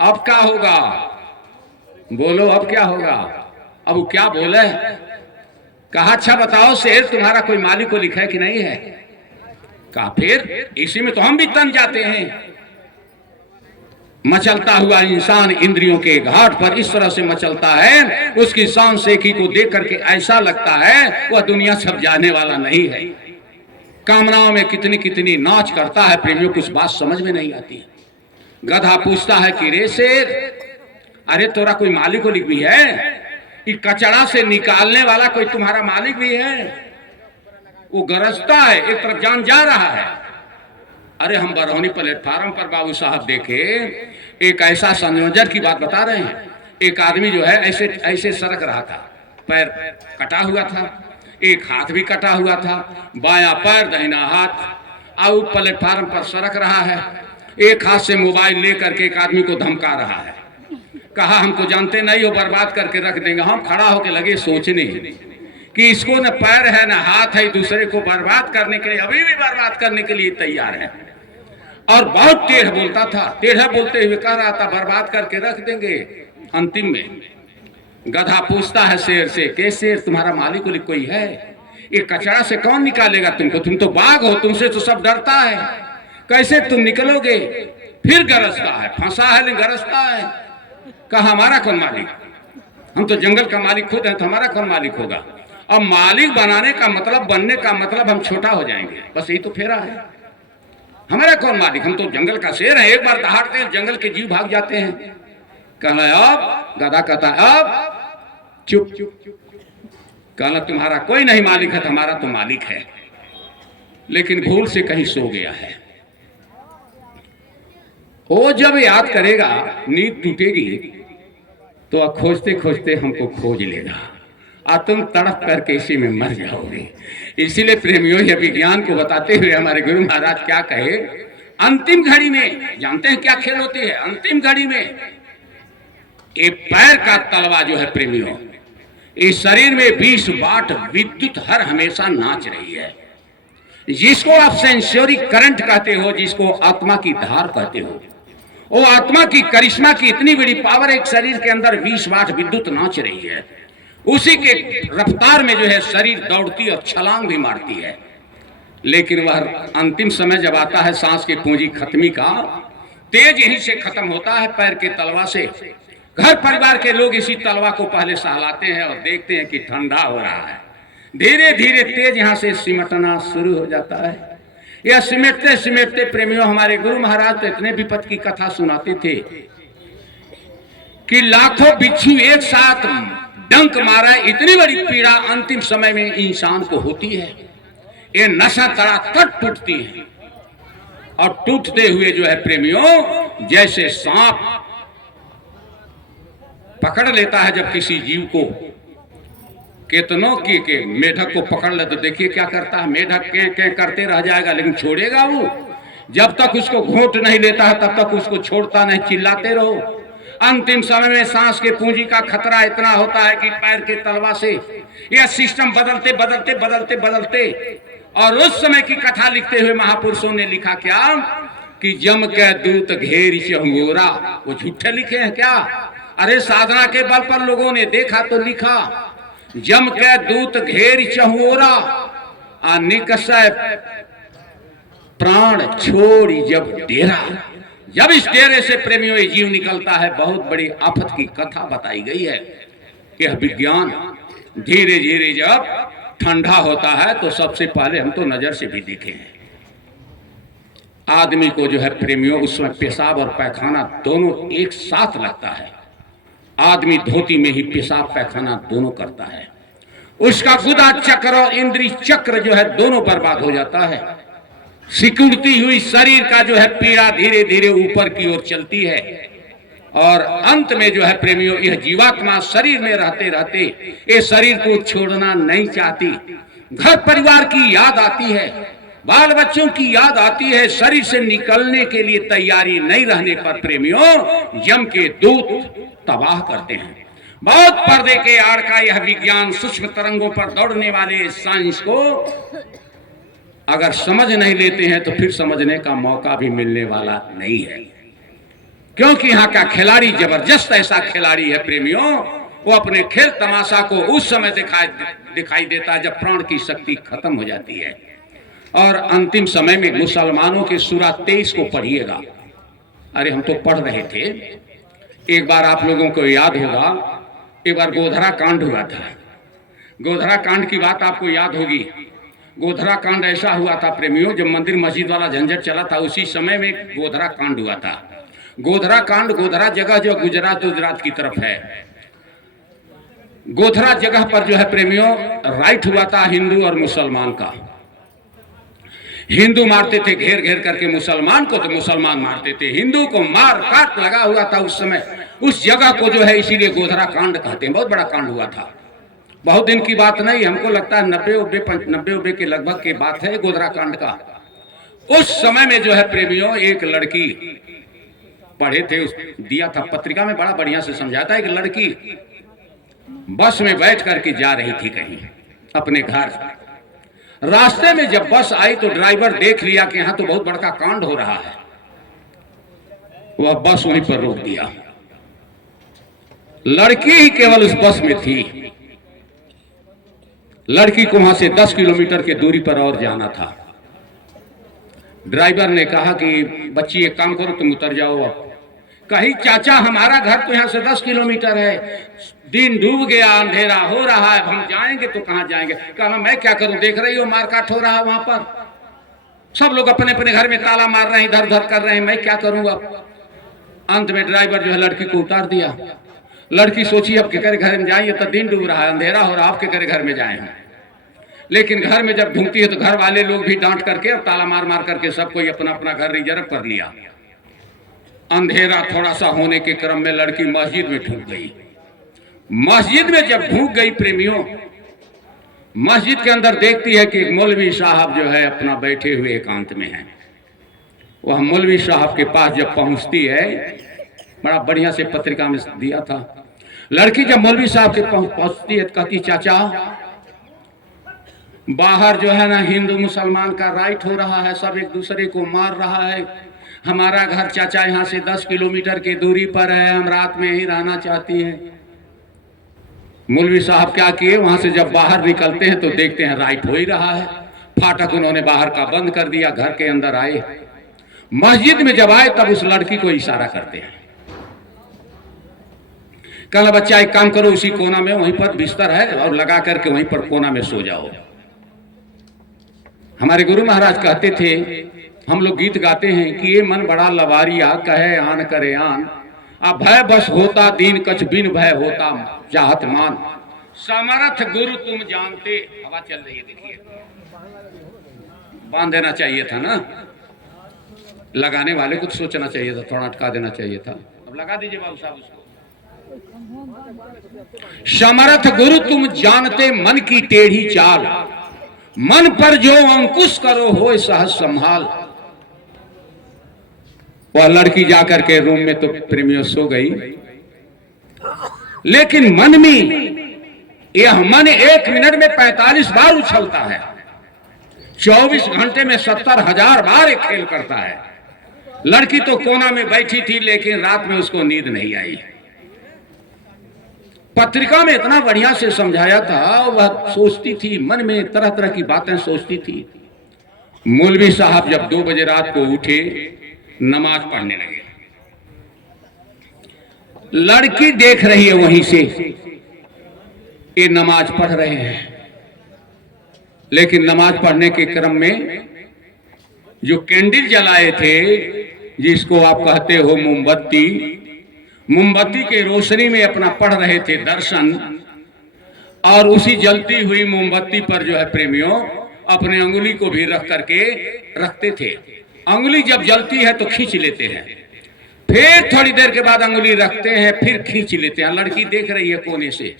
अब क्या होगा, बोलो अब क्या होगा। अब वो क्या बोले, कहा अच्छा बताओ शेर तुम्हारा कोई मालिक को लिखा है कि नहीं है। कहा फिर इसी में तो हम भी तन जाते हैं। मचलता हुआ इंसान इंद्रियों के घाट पर इस तरह से मचलता है, उसकी शान शेखी को देख करके ऐसा लगता है वह दुनिया सब जाने वाला नहीं है। कामनाओं में कितनी कितनी नाच करता है प्रेमियों, कुछ बात समझ में नहीं आती। गधा पूछता है कि रे शेर, अरे तोरा कोई मालिक लिख भी है, इस कचड़ा से निकालने वाला कोई तुम्हारा मालिक भी है। वो गरजता है, एक तरफ जान जा रहा है। अरे हम बरौनी प्लेटफार्म पर बाबू साहब देखे, एक ऐसा संयोजन की बात बता रहे हैं। एक आदमी जो है ऐसे ऐसे सरक रहा था, पैर कटा हुआ था, एक हाथ भी कटा हुआ था, बायां पैर दाहिना हाथ, और प्लेटफार्म पर सरक रहा है। एक हाथ से मोबाइल लेकर के एक आदमी को धमका रहा है। कहा हमको जानते नहीं हो, बर्बाद करके रख देंगे। हम खड़ा होकर लगे सोचने कि इसको न पैर है न हाथ है, दूसरे को बर्बाद करने के लिए, अभी भी बर्बाद करने के लिए तैयार है। और बहुत टेढ़ बोलता था, टेढ़ा बोलते हुए कह रहा था बर्बाद करके रख देंगे। अंतिम में गधा पूछता है शेर से कि शेर तुम्हारा मालिक कोई है, ये कचरा से कौन निकालेगा तुमको, तुम तो बाघ हो, तुमसे तो सब डरता है, कैसे तुम निकलोगे। फिर गरजता है, फंसा है लेकिन गरजता है। कहा हमारा कौन मालिक, हम तो जंगल का मालिक खुद है, तो हमारा कौन मालिक होगा। अब मालिक बनाने का मतलब, बनने का मतलब हम छोटा हो जाएंगे, बस यही तो फेरा है। हमारा कौन मालिक, हम तो जंगल का शेर है, एक बार दहाड़ते हैं जंगल के जीव भाग जाते हैं। कहना अब गधा कहता है अब चुप, कहना तुम्हारा कोई नहीं मालिक है, हमारा तो मालिक है, लेकिन भूल से कहीं सो गया है। वो जब याद करेगा, नींद टूटेगी, तो खोजते खोजते हमको खोज लेगा और तुम तड़प करके इसी में मर जाओगे। इसीलिए प्रेमियों ये विज्ञान को बताते हुए हमारे गुरु महाराज क्या कहे, अंतिम घड़ी में जानते हैं क्या खेल होती है। अंतिम घड़ी में एक पैर का तलवा जो है प्रेमियों, इस शरीर में 20 वाट विद्युत हर हमेशा नाच रही है, जिसको आप सेंसोरी करंट कहते हो, जिसको आत्मा की धार कहते हो। वो आत्मा की करिश्मा की इतनी बड़ी पावर एक शरीर के अंदर 20 वाट विद्युत नाच रही है। उसी के रफ्तार में जो है शरीर दौड़ती और छलांग भी मारती है। लेकिन वह अंतिम समय जब आता है, सांस की पूंजी खत्मी का, तेज यहीं से खत्म होता है, पैर के तलवा से। घर परिवार के लोग इसी तलवा को पहले सहलाते हैं और देखते हैं कि ठंडा हो रहा है। धीरे धीरे तेज यहां से सिमटना शुरू हो जाता है। यह सिमटते सिमटते प्रेमियों हमारे गुरु महाराज तो इतने विपत्ति की कथा सुनाते थे कि लाखों बिच्छू एक साथ डंक मारा है, इतनी बड़ी पीड़ा अंतिम समय में इंसान को होती है। ये नशा तड़ातड़ टूटती है और टूटते हुए जो है प्रेमियों, जैसे सांप पकड़ लेता है जब किसी जीव को, केतनों के मेढक को पकड़ ले तो देखिए क्या करता है, मेढक के करते रह जाएगा लेकिन छोड़ेगा वो? जब तक उसको घोंट नहीं लेता है तब तक उसको छोड़ता नहीं, चिल्लाते रहो। अंतिम समय में सांस के पूंजी का खतरा इतना होता है कि पैर के तलवा से यह सिस्टम बदलते बदलते बदलते बदलते, और उस समय की कथा लिखते हुए महापुरुषों ने लिखा क्या कि जम के दूत घेर चहुरा। वो झूठे लिखे हैं क्या? अरे साधना के बल पर लोगों ने देखा तो लिखा, जम के दूत घेर चहुरा निकसय प्राण छोड़ी जब डेरा। जब इस डेरे से प्रेमियों ये जीव निकलता है, बहुत बड़ी आफत की कथा बताई गई है कि विज्ञान धीरे धीरे जब ठंडा होता है तो सबसे पहले हम तो नजर से भी देखे हैं, आदमी को जो है प्रेमियों उसमें पेशाब और पैखाना दोनों एक साथ लगता है। आदमी धोती में ही पेशाब पैखाना दोनों करता है। उसका गुदा चक्र और इंद्री चक्र जो है दोनों बर्बाद हो जाता है। सिकुड़ती हुई शरीर का जो है पीड़ा धीरे धीरे ऊपर की ओर चलती है और अंत में जो है प्रेमियों यह जीवात्मा शरीर में रहते रहते ये शरीर को छोड़ना नहीं चाहती। घर परिवार की याद आती है, बाल बच्चों की याद आती है, शरीर से निकलने के लिए तैयारी नहीं रहने पर प्रेमियों जम के दूत तबाह करते हैं। बहुत पर्दे के आड़ का यह विज्ञान सूक्ष्म तरंगों पर दौड़ने वाले साइंस को अगर समझ नहीं लेते हैं तो फिर समझने का मौका भी मिलने वाला नहीं है, क्योंकि यहाँ का खिलाड़ी जबरदस्त ऐसा खिलाड़ी है प्रेमियों, वो अपने खेल तमाशा को उस समय दिखाई देता है जब प्राण की शक्ति खत्म हो जाती है। और अंतिम समय में मुसलमानों की सूरा 23 को पढ़िएगा। अरे हम तो पढ़ रहे थे, एक बार आप लोगों को याद होगा, एक बार गोधरा कांड हुआ था। गोधरा कांड की बात आपको याद होगी। गोधरा कांड ऐसा हुआ था प्रेमियों, जब मंदिर मस्जिद वाला झंझट चला था उसी समय में गोधरा कांड हुआ था। गोधरा कांड, गोधरा जगह जो गुजरात की तरफ है, गोधरा जगह पर जो है प्रेमियों राइट हुआ था हिंदू और मुसलमान का। हिंदू मारते थे घेर घेर करके मुसलमान को, तो मुसलमान मारते थे हिंदू को। मार काट लगा हुआ था उस समय उस जगह को जो है, इसीलिए गोधरा कांड कहते हैं। बहुत बड़ा कांड हुआ था, बहुत दिन की बात नहीं, हमको लगता है 90 के लगभग की बात है गोधरा कांड का। उस समय में जो है प्रेमियों एक लड़की, पढ़े थे उस दिया था पत्रिका में, बड़ा बढ़िया से समझाता है। एक लड़की बस में बैठ करके जा रही थी कहीं अपने घर। रास्ते में जब बस आई तो ड्राइवर देख लिया कि यहां तो बहुत बड़ा कांड हो रहा है, वह बस वहीं पर रोक दिया। लड़की ही केवल उस बस में थी। लड़की को वहां से 10 किलोमीटर की दूरी पर और जाना था। ड्राइवर ने कहा कि बच्ची एक काम करो, तुम उतर जाओ। अब कही चाचा हमारा घर तो यहाँ से 10 किलोमीटर है, दिन डूब गया, अंधेरा हो रहा है, हम जाएंगे तो कहाँ जाएंगे। कहा मैं क्या करूं, देख रही हो मारकाट हो रहा है वहां पर, सब लोग अपने अपने घर में ताला मार रहे हैं, इधर उधर कर रहे हैं, मैं क्या करूंगा। अंत में ड्राइवर जो है लड़की को उतार दिया। लड़की सोची अब केकर घर में जाएंगे, तो दिन डूब रहा है, अंधेरा हो रहा है, आपके घर में जाए हैं। लेकिन घर में जब ढूंढती है तो घर वाले लोग भी डांट करके और ताला मार मार करके सब कोई अपना अपना घर रिजर्व कर लिया। अंधेरा थोड़ा सा होने के क्रम में लड़की मस्जिद में ढूंढ गई। मस्जिद में जब ढूंढ गई प्रेमियों, मस्जिद के अंदर देखती है कि एक मौलवी साहब जो है अपना बैठे हुए एकांत में है। वह मौलवी साहब के पास जब पहुंचती है, बड़ा बढ़िया से पत्रिका में दिया था, लड़की जब मौलवी साहब के पहुंचती है तो कहती चाचा बाहर जो है ना हिंदू मुसलमान का राइट हो रहा है, सब एक दूसरे को मार रहा है। हमारा घर चाचा यहाँ से 10 किलोमीटर की दूरी पर है, हम रात में ही रहना चाहती हैं। मौलवी साहब क्या किए, वहां से जब बाहर निकलते हैं तो देखते हैं राइट हो ही रहा है। फाटक उन्होंने बाहर का बंद कर दिया, घर के अंदर आए। मस्जिद में जब आए तब उस लड़की को इशारा करते हैं, कहला बच्चा एक काम करो, उसी कोना में वहीं पर बिस्तर है और लगा करके वहीं पर कोना में सो जाओ। हमारे गुरु महाराज कहते थे, हम लोग गीत गाते हैं कि ये मन बड़ा लवारिया कहे आन करे आन, अभय बस होता दीन कछ बिन भय होता चाहत मान, समर्थ गुरु तुम जानते। हवा चल रही है देखिए, बांध देना चाहिए था ना, लगाने वाले को सोचना चाहिए था, थोड़ा अटका देना चाहिए था। अब लगा दीजिए बाबू साहब उसको। समर्थ गुरु तुम जानते मन की टेढ़ी चाल, मन पर जो अंकुश करो हो सहज संभाल। वह लड़की जाकर के रूम में तो प्रेमियों सो गई, लेकिन मन में यह मन 1 मिनट में 45 बार उछलता है, 24 घंटे में 70,000 बार एक खेल करता है। लड़की तो कोना में बैठी थी, लेकिन रात में उसको नींद नहीं आई। पत्रिका में इतना बढ़िया से समझाया था, वह सोचती थी मन में, तरह तरह की बातें सोचती थी। मौलवी साहब जब 2 बजे रात को उठे, नमाज पढ़ने लगे। लड़की देख रही है वहीं से, ये नमाज पढ़ रहे हैं, लेकिन नमाज पढ़ने के क्रम में जो कैंडल जलाए थे, जिसको आप कहते हो मोमबत्ती, मोमबत्ती के रोशनी में अपना पढ़ रहे थे दर्शन, और उसी जलती हुई मोमबत्ती पर जो है प्रेमियों अपने अंगुली को भी रख करके रखते थे। अंगुली जब जलती है तो खींच लेते हैं, फिर थोड़ी देर के बाद अंगुली रखते हैं, फिर खींच लेते हैं। लड़की देख रही है कोने से,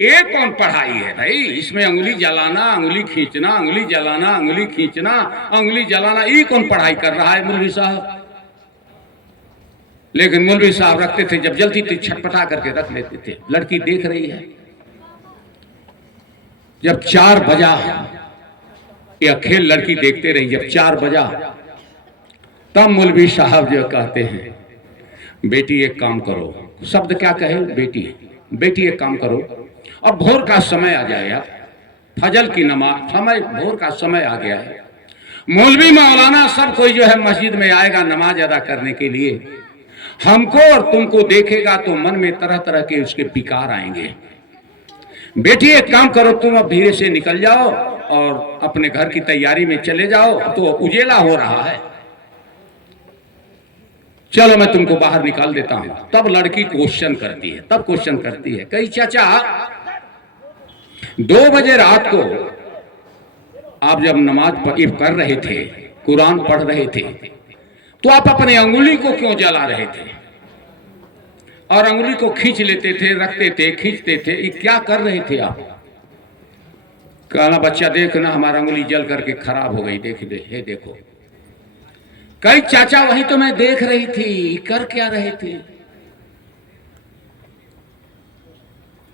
ये कौन पढ़ाई है भाई, इसमें अंगुली जलाना, अंगुली खींचना, अंगुली जलाना, अंगुली खींचना, अंगुली जलाना, ये कौन पढ़ाई कर रहा है मौलवी साहब। लेकिन मौलवी साहब रखते थे, जब जलती थी छटपटा करके रख लेते थे। लड़की देख रही है। जब 4 बजा, यह खेल लड़की देखते रही। जब 4 बजा, तब मौलवी साहब जो कहते हैं, बेटी एक काम करो। शब्द क्या कहे, बेटी, बेटी एक काम करो, अब भोर का समय आ जाएगा, फजल की नमाज समय, भोर का समय आ गया है। मौलवी मौलाना सब कोई जो है मस्जिद में आएगा नमाज अदा करने के लिए। हमको और तुमको देखेगा तो मन में तरह तरह के उसके विकार आएंगे। बेटी एक काम करो, तुम अब धीरे से निकल जाओ और अपने घर की तैयारी में चले जाओ, तो उजेला हो रहा है, चलो मैं तुमको बाहर निकाल देता हूं। तब लड़की क्वेश्चन करती है, तब क्वेश्चन करती है, कही चाचा 2 बजे रात को आप जब नमाज कर रहे थे, कुरान पढ़ रहे थे, तो आप अपने अंगुली को क्यों जला रहे थे और अंगुली को खींच लेते थे, रखते थे, खींचते थे, ये क्या कर रहे थे आप। कहना बच्चा देखना हमारा अंगुली जल करके खराब हो गई, देख दे, हे देखो। कई चाचा वही तो मैं देख रही थी, कर क्या रहे थे।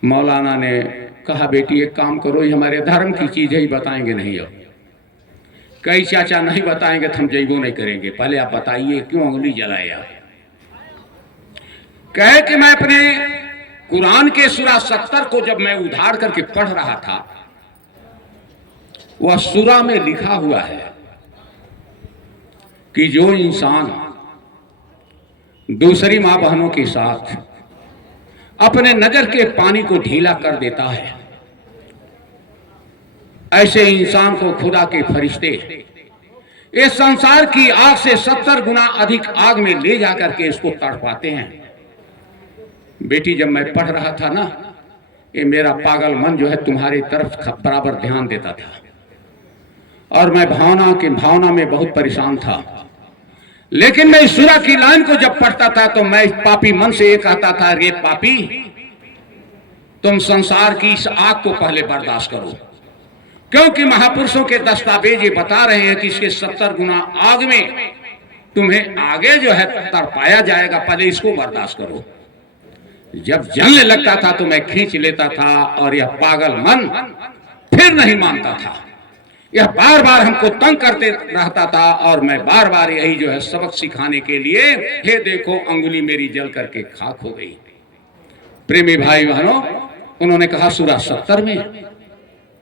मौलाना ने कहा बेटी एक काम करो, ये हमारे धर्म की चीज है, बताएंगे नहीं। अब कई चाचा नहीं बताएंगे तो हम जैबो नहीं करेंगे, पहले आप बताइए क्यों अंगुली जलाए आप। कहे कि मैं अपने कुरान के सूरा 70 को जब मैं उधार करके पढ़ रहा था, वह सूरा में लिखा हुआ है कि जो इंसान दूसरी मां बहनों के साथ अपने नजर के पानी को ढीला कर देता है, ऐसे इंसान को खुदा के फरिश्ते इस संसार की आग से 70 गुना अधिक आग में ले जाकर के इसको तड़पाते हैं। बेटी जब मैं पढ़ रहा था ना, ये मेरा पागल मन जो है तुम्हारी तरफ बराबर ध्यान देता था, और मैं भावना में बहुत परेशान था। लेकिन मैं इस सूरा की लाइन को जब पढ़ता था तो मैं पापी मन से ये कहता था, रे पापी, तुम संसार की इस आग को पहले बर्दाश्त करो, क्योंकि महापुरुषों के दस्तावेज ये बता रहे हैं कि इसके 70 गुना आग में तुम्हें आगे जो है तड़पाया जाएगा, पहले इसको बर्दाश्त करो। जब जलने लगता था तो मैं खींच लेता था, और यह पागल मन फिर नहीं मानता था। यह बार बार हमको तंग करते रहता था, और मैं बार बार यही जो है सबक सिखाने के लिए, हे देखो अंगुली मेरी जल करके खाक हो गई। प्रेमी भाई बहनों, उन्होंने कहा सूरा 70 में,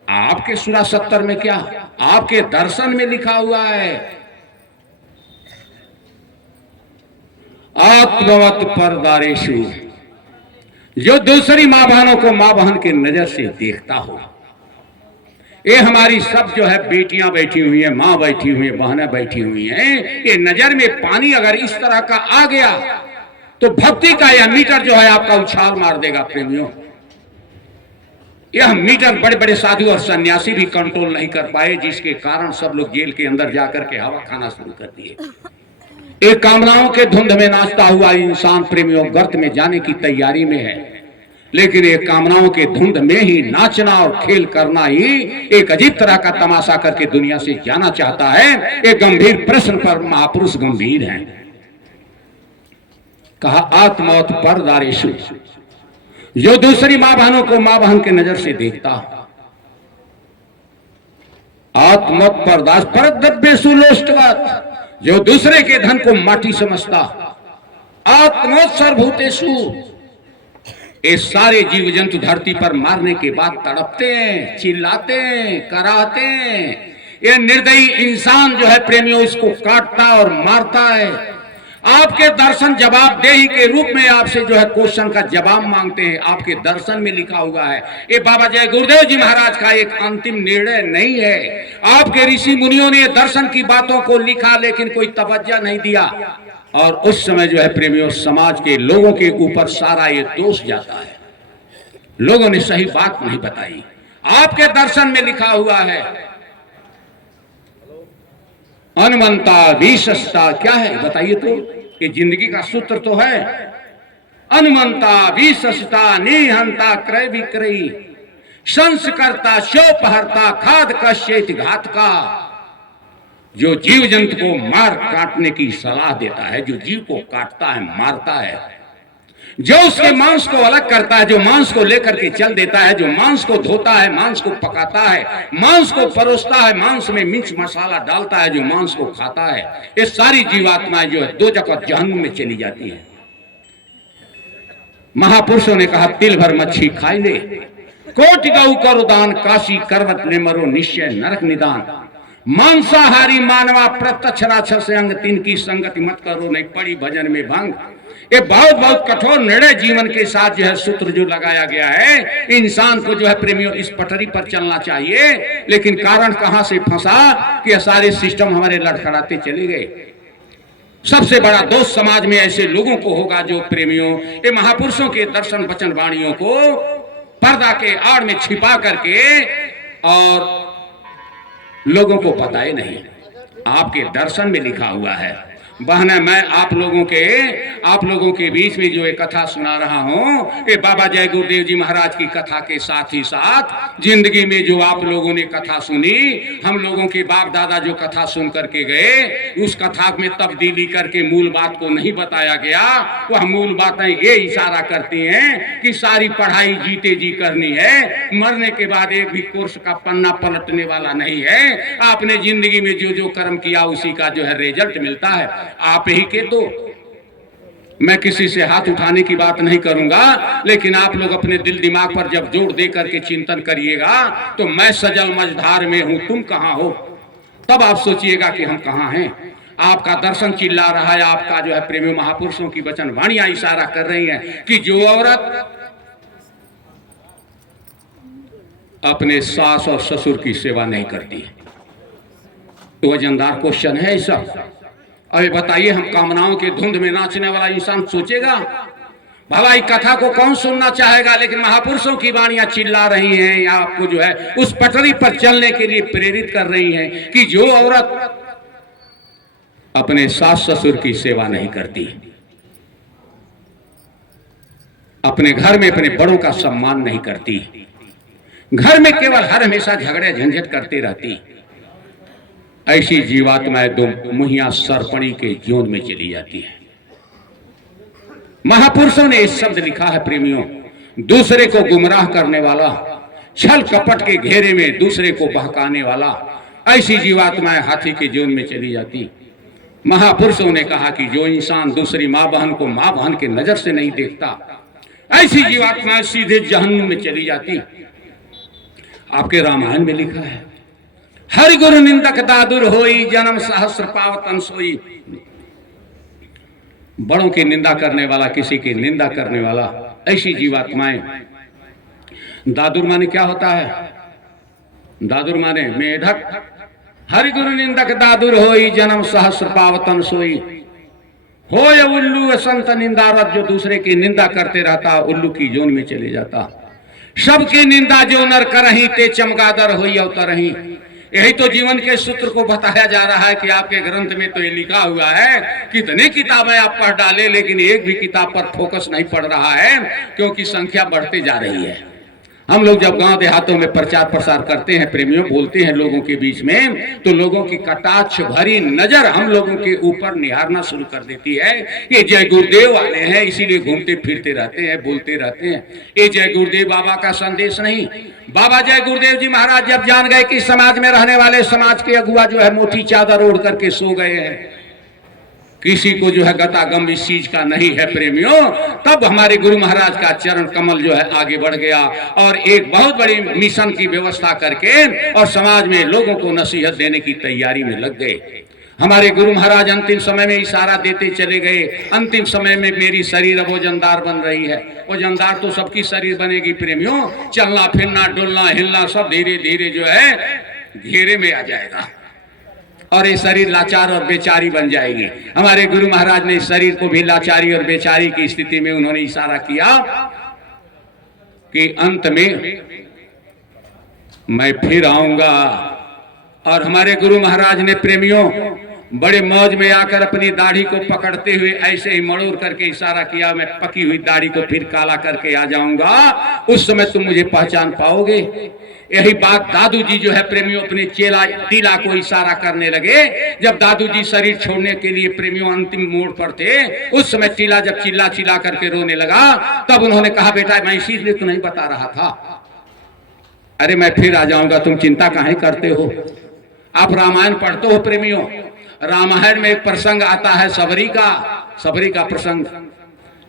आपके सूरा 70 में क्या, आपके दर्शन में लिखा हुआ है, आत्मवत परदारेशु, जो दूसरी मां बहनों को मां बहन की नजर से देखता हो। ये हमारी सब जो है बेटियां बैठी हुई हैं, मां बैठी हुई हैं, बहनें बैठी हुई हैं, ये नजर में पानी अगर इस तरह का आ गया तो भक्ति का यह मीटर जो है आपका उछाल मार देगा प्रेमियों। यह मीटर बड़े बड़े साधु और सन्यासी भी कंट्रोल नहीं कर पाए, जिसके कारण सब लोग जेल के अंदर जाकर के हवा खाना शुरू कर दिए। एक कामनाओं के धुंध में नाचता हुआ इंसान प्रेमियों गर्त में जाने की तैयारी में है, लेकिन एक कामनाओं के धुंध में ही नाचना और खेल करना ही एक अजीब तरह का तमाशा करके दुनिया से जाना चाहता है। एक गंभीर प्रश्न पर महापुरुष गंभीर हैं। कहा आत्मौत पर दारेशु, जो दूसरी मां बहनों को मां बहन के नजर से देखता, आत्मौत पर दास पर दब्बेशु लोष्टवत, जो दूसरे के धन को माटी समझता, आत्मौत सर्वभूतेषु, ये सारे जीव जंतु धरती पर मारने के बाद तड़पते हैं, चिल्लाते हैं, कराहते हैं। ये निर्दयी इंसान जो है प्रेमियों इसको काटता और मारता है। आपके दर्शन जवाबदेही के रूप में आपसे जो है क्वेश्चन का जवाब मांगते हैं। आपके दर्शन में लिखा हुआ है, ये बाबा जय गुरुदेव जी महाराज का एक अंतिम निर्णय नहीं है। आपके ऋषि मुनियों ने दर्शन की बातों को लिखा, लेकिन कोई तवज्जो नहीं दिया, और उस समय जो है प्रेमियों समाज के लोगों के ऊपर सारा ये दोष जाता है। लोगों ने सही बात नहीं बताई। आपके दर्शन में लिखा हुआ है अनुमंता विशस्ता, क्या है बताइए तो? ये जिंदगी का सूत्र तो है। अनुमंता विशस्ता निहंता क्रय विक्रयी संस्कर्ता शोपहर्ता खाद कश्येत घात का, जो जीव जंतु को मार काटने की सलाह देता है, जो जीव को काटता है, मारता है, जो उसके मांस को अलग करता है, जो मांस को लेकर के चल देता है, जो मांस को धोता है, मांस को पकाता है, मांस को परोसता है, मांस में मिर्च मसाला डालता है, जो मांस को खाता है, ये सारी जीवात्माएं जो है दोजख और जहन्नुम में चली जाती है। महापुरुषों ने कहा तिल भर मच्छी खाई ले, कोटि गौ करो दान, काशी करवत ले मरो निश्चय नरक निदान। मांसाहारी मानवा प्रत्यक्ष राक्षस से अंग, तीन की संगति मत करो, नहीं पड़ी भजन में भंग। ये बहुत बहुत कठोर निर्णय जीवन के साथ जो है सूत्र जो लगाया गया है। इंसान को जो है प्रेमियों इस पटरी पर चलना चाहिए, लेकिन कारण कहां से फंसा कि ये सारे सिस्टम हमारे लड़खड़ाते चले गए। सबसे बड़ा दोष समाज में ऐसे लोगों को होगा जो प्रेमियों ये महापुरुषों के दर्शन वचन वाणियों को पर्दा के आड़ में छिपा करके और लोगों को बताए नहीं। आपके दर्शन में लिखा हुआ है। बहना मैं आप लोगों के बीच में जो एक कथा सुना रहा हूं, ये बाबा जय गुरुदेव जी महाराज की कथा के साथ ही साथ जिंदगी में जो आप लोगों ने कथा सुनी, हम लोगों के बाप दादा जो कथा सुन करके गए, उस कथा में तब्दीली करके मूल बात को नहीं बताया गया। वह मूल बातें ये इशारा करती हैं कि सारी पढ़ाई जीते जी करनी है, मरने के बाद एक भी कोर्स का पन्ना पलटने वाला नहीं है। आपने जिंदगी में जो जो कर्म किया उसी का जो है रिजल्ट मिलता है। आप ही के तो मैं किसी से हाथ उठाने की बात नहीं करूंगा, लेकिन आप लोग अपने दिल दिमाग पर जब जोर दे करके चिंतन करिएगा तो मैं सजल मझधार में हूं, तुम कहां हो, तब आप सोचिएगा कि हम कहां हैं। आपका दर्शन चिल्ला रहा है, आपका जो है प्रेमी महापुरुषों की वचन वाणियां इशारा कर रही हैं कि जो औरत अपने सास और ससुर की सेवा नहीं करती, तो वजनदार क्वेश्चन है ये सब। अरे बताइए, हम कामनाओं के धुंध में नाचने वाला इंसान सोचेगा भला कथा को कौन सुनना चाहेगा? लेकिन महापुरुषों की वाणियां चिल्ला रही हैं, या आपको जो है उस पटरी पर चलने के लिए प्रेरित कर रही हैं कि जो औरत अपने सास ससुर की सेवा नहीं करती, अपने घर में अपने बड़ों का सम्मान नहीं करती, घर में केवल हर हमेशा झगड़े झंझट करती रहती, ऐसी जीवात्माएं दो मुहिया सरपणी के जोन में चली जाती है। महापुरुषों ने इस शब्द लिखा है प्रेमियों, दूसरे को गुमराह करने वाला, छल कपट के घेरे में दूसरे को बहकाने वाला, ऐसी जीवात्माएं हाथी के जोन में चली जाती। महापुरुषों ने कहा कि जो इंसान दूसरी मां बहन को मां बहन के नजर से नहीं देखता, ऐसी जीवात्माएं सीधे जहन्नुम में चली जाती। आपके रामायण में लिखा है, हरि गुरु निंदक दादुर होई, जन्म सहस्र पावतन सोई। बड़ों की निंदा करने वाला, किसी की निंदा करने वाला, ऐसी जीवात्माएं। दादुर माने क्या होता है? दादुर माने मेढक। हरि गुरु निंदक दादुर होई, जन्म सहस्र पावतन सोई। हो ये उल्लू संत निंदारत, जो दूसरे की निंदा करते रहता उल्लू की जोन में चले जाता। सबकी निंदा जो नर करही ते चमगादर होई अवतरही। यही तो जीवन के सूत्र को बताया जा रहा है कि आपके ग्रंथ में तो ये लिखा हुआ है, कितने किताबें आप पढ़ डाले लेकिन एक भी किताब पर फोकस नहीं पड़ रहा है, क्योंकि संख्या बढ़ती जा रही है। हम लोग जब गांव देहातों में प्रचार प्रसार करते हैं प्रेमियों, बोलते हैं लोगों के बीच में, तो लोगों की कटाक्ष भरी नजर हम लोगों के ऊपर निहारना शुरू कर देती है। ये जय गुरुदेव वाले हैं इसीलिए घूमते फिरते रहते हैं, बोलते रहते हैं। ये जय गुरुदेव बाबा का संदेश नहीं। बाबा जय गुरुदेव जी महाराज जब जान गए कि समाज में रहने वाले समाज के अगुआ जो है मोटी चादर ओढ़ करके सो गए हैं, किसी को जो है गतागम इस चीज का नहीं है प्रेमियों, तब हमारे गुरु महाराज का चरण कमल जो है आगे बढ़ गया और एक बहुत बड़ी मिशन की व्यवस्था करके और समाज में लोगों को नसीहत देने की तैयारी में लग गए। हमारे गुरु महाराज अंतिम समय में इशारा देते चले गए, अंतिम समय में मेरी शरीर अब वजनदार बन रही है। वजनदार तो सबकी शरीर बनेगी प्रेमियों, चलना फिरना डुलना हिलना सब धीरे धीरे जो है घेरे में आ जाएगा और ये शरीर लाचार और बेचारी बन जाएगी। हमारे गुरु महाराज ने इस शरीर को भी लाचारी और बेचारी की स्थिति में उन्होंने इशारा किया कि अंत में मैं फिर आऊंगा। और हमारे गुरु महाराज ने प्रेमियों बड़े मौज में आकर अपनी दाढ़ी को पकड़ते हुए ऐसे ही मड़ोड़ करके इशारा किया, मैं पकी हुई दाढ़ी को फिर काला करके आ जाऊंगा, उस समय तुम मुझे पहचान पाओगे। यही बात दादू जी जो है प्रेमियों अपने चेला टीला को इशारा करने लगे। जब दादू जी शरीर छोड़ने के लिए प्रेमियों अंतिम मोड़ पर थे, उस समय टीला जब चिल्ला चिल्ला करके रोने लगा, तब उन्होंने कहा बेटा मैं इसीलिए तो नहीं बता रहा था, अरे मैं फिर आ जाऊंगा, तुम चिंता काहे करते हो। आप रामायण पढ़ते हो प्रेमियों, रामायण में एक प्रसंग आता है सबरी का प्रसंग।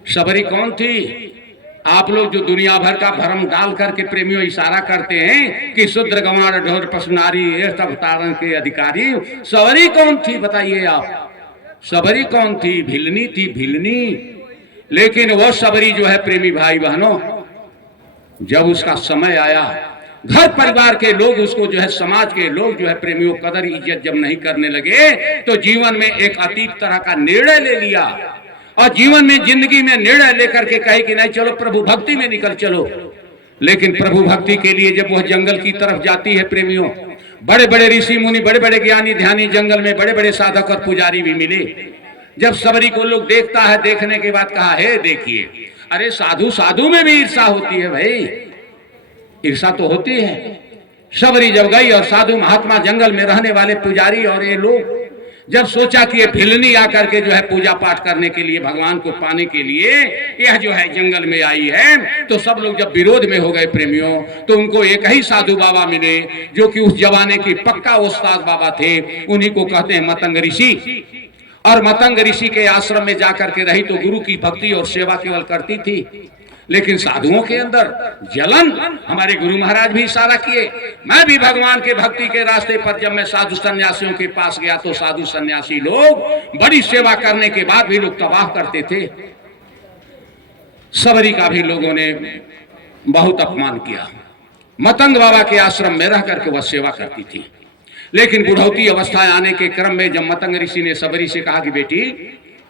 सबरी कौन थी? आप लोग जो दुनिया भर का भ्रम डाल करके प्रेमियों इशारा करते हैं कि शूद्र गंवार ढोर पशुनारी ये सब तारण के अधिकारी, सबरी कौन थी बताइए आप? सबरी कौन थी? भिलनी थी, भिलनी। लेकिन वो सबरी जो है प्रेमी भाई बहनों, जब उसका समय आया, घर परिवार के लोग उसको जो है समाज के लोग जो है प्रेमियों कदर इज्जत जब नहीं करने लगे, तो जीवन में एक अतीत तरह का निर्णय ले लिया और जीवन में जिंदगी में निर्णय लेकर के कहे कि नहीं चलो प्रभु भक्ति में निकल चलो। लेकिन प्रभु भक्ति के लिए जब वह जंगल की तरफ जाती है प्रेमियों, बड़े बड़े ऋषि मुनि, बड़े बड़े ज्ञानी ध्यानी जंगल में बड़े बड़े साधक और पुजारी भी मिले। जब सबरी को लोग देखता है, देखने के बाद कहा है देखिए, अरे साधु साधु में भी ईर्षा होती है भाई, ईर्षा तो होती है। सबरी जब गई और साधु महात्मा जंगल में रहने वाले पुजारी और ये लोग जब सोचा कि ये भिलनी आकर के जो है पूजा पाठ करने के लिए, भगवान को पाने के लिए यह जो है जंगल में आई है, तो सब लोग जब विरोध में हो गए प्रेमियों, तो उनको एक ही साधु बाबा मिले जो कि उस जमाने की पक्का उस्ताद बाबा थे, उन्हीं को कहते हैं मतंग ऋषि। और मतंग ऋषि के आश्रम में जाकर के रही तो गुरु की भक्ति और सेवा केवल करती थी, लेकिन साधुओं के अंदर जलन। हमारे गुरु महाराज भी इशारा किए, मैं भी भगवान के भक्ति के रास्ते पर जब मैं साधु सन्यासियों के पास गया तो साधु सन्यासी लोग बड़ी सेवा करने के बाद भी लोग तबाह करते थे। सबरी का भी लोगों ने बहुत अपमान किया। मतंग बाबा के आश्रम में रह करके वह सेवा करती थी, लेकिन बुढ़ौती अवस्था आने के क्रम में जब मतंग ऋषि ने सबरी से कहा कि बेटी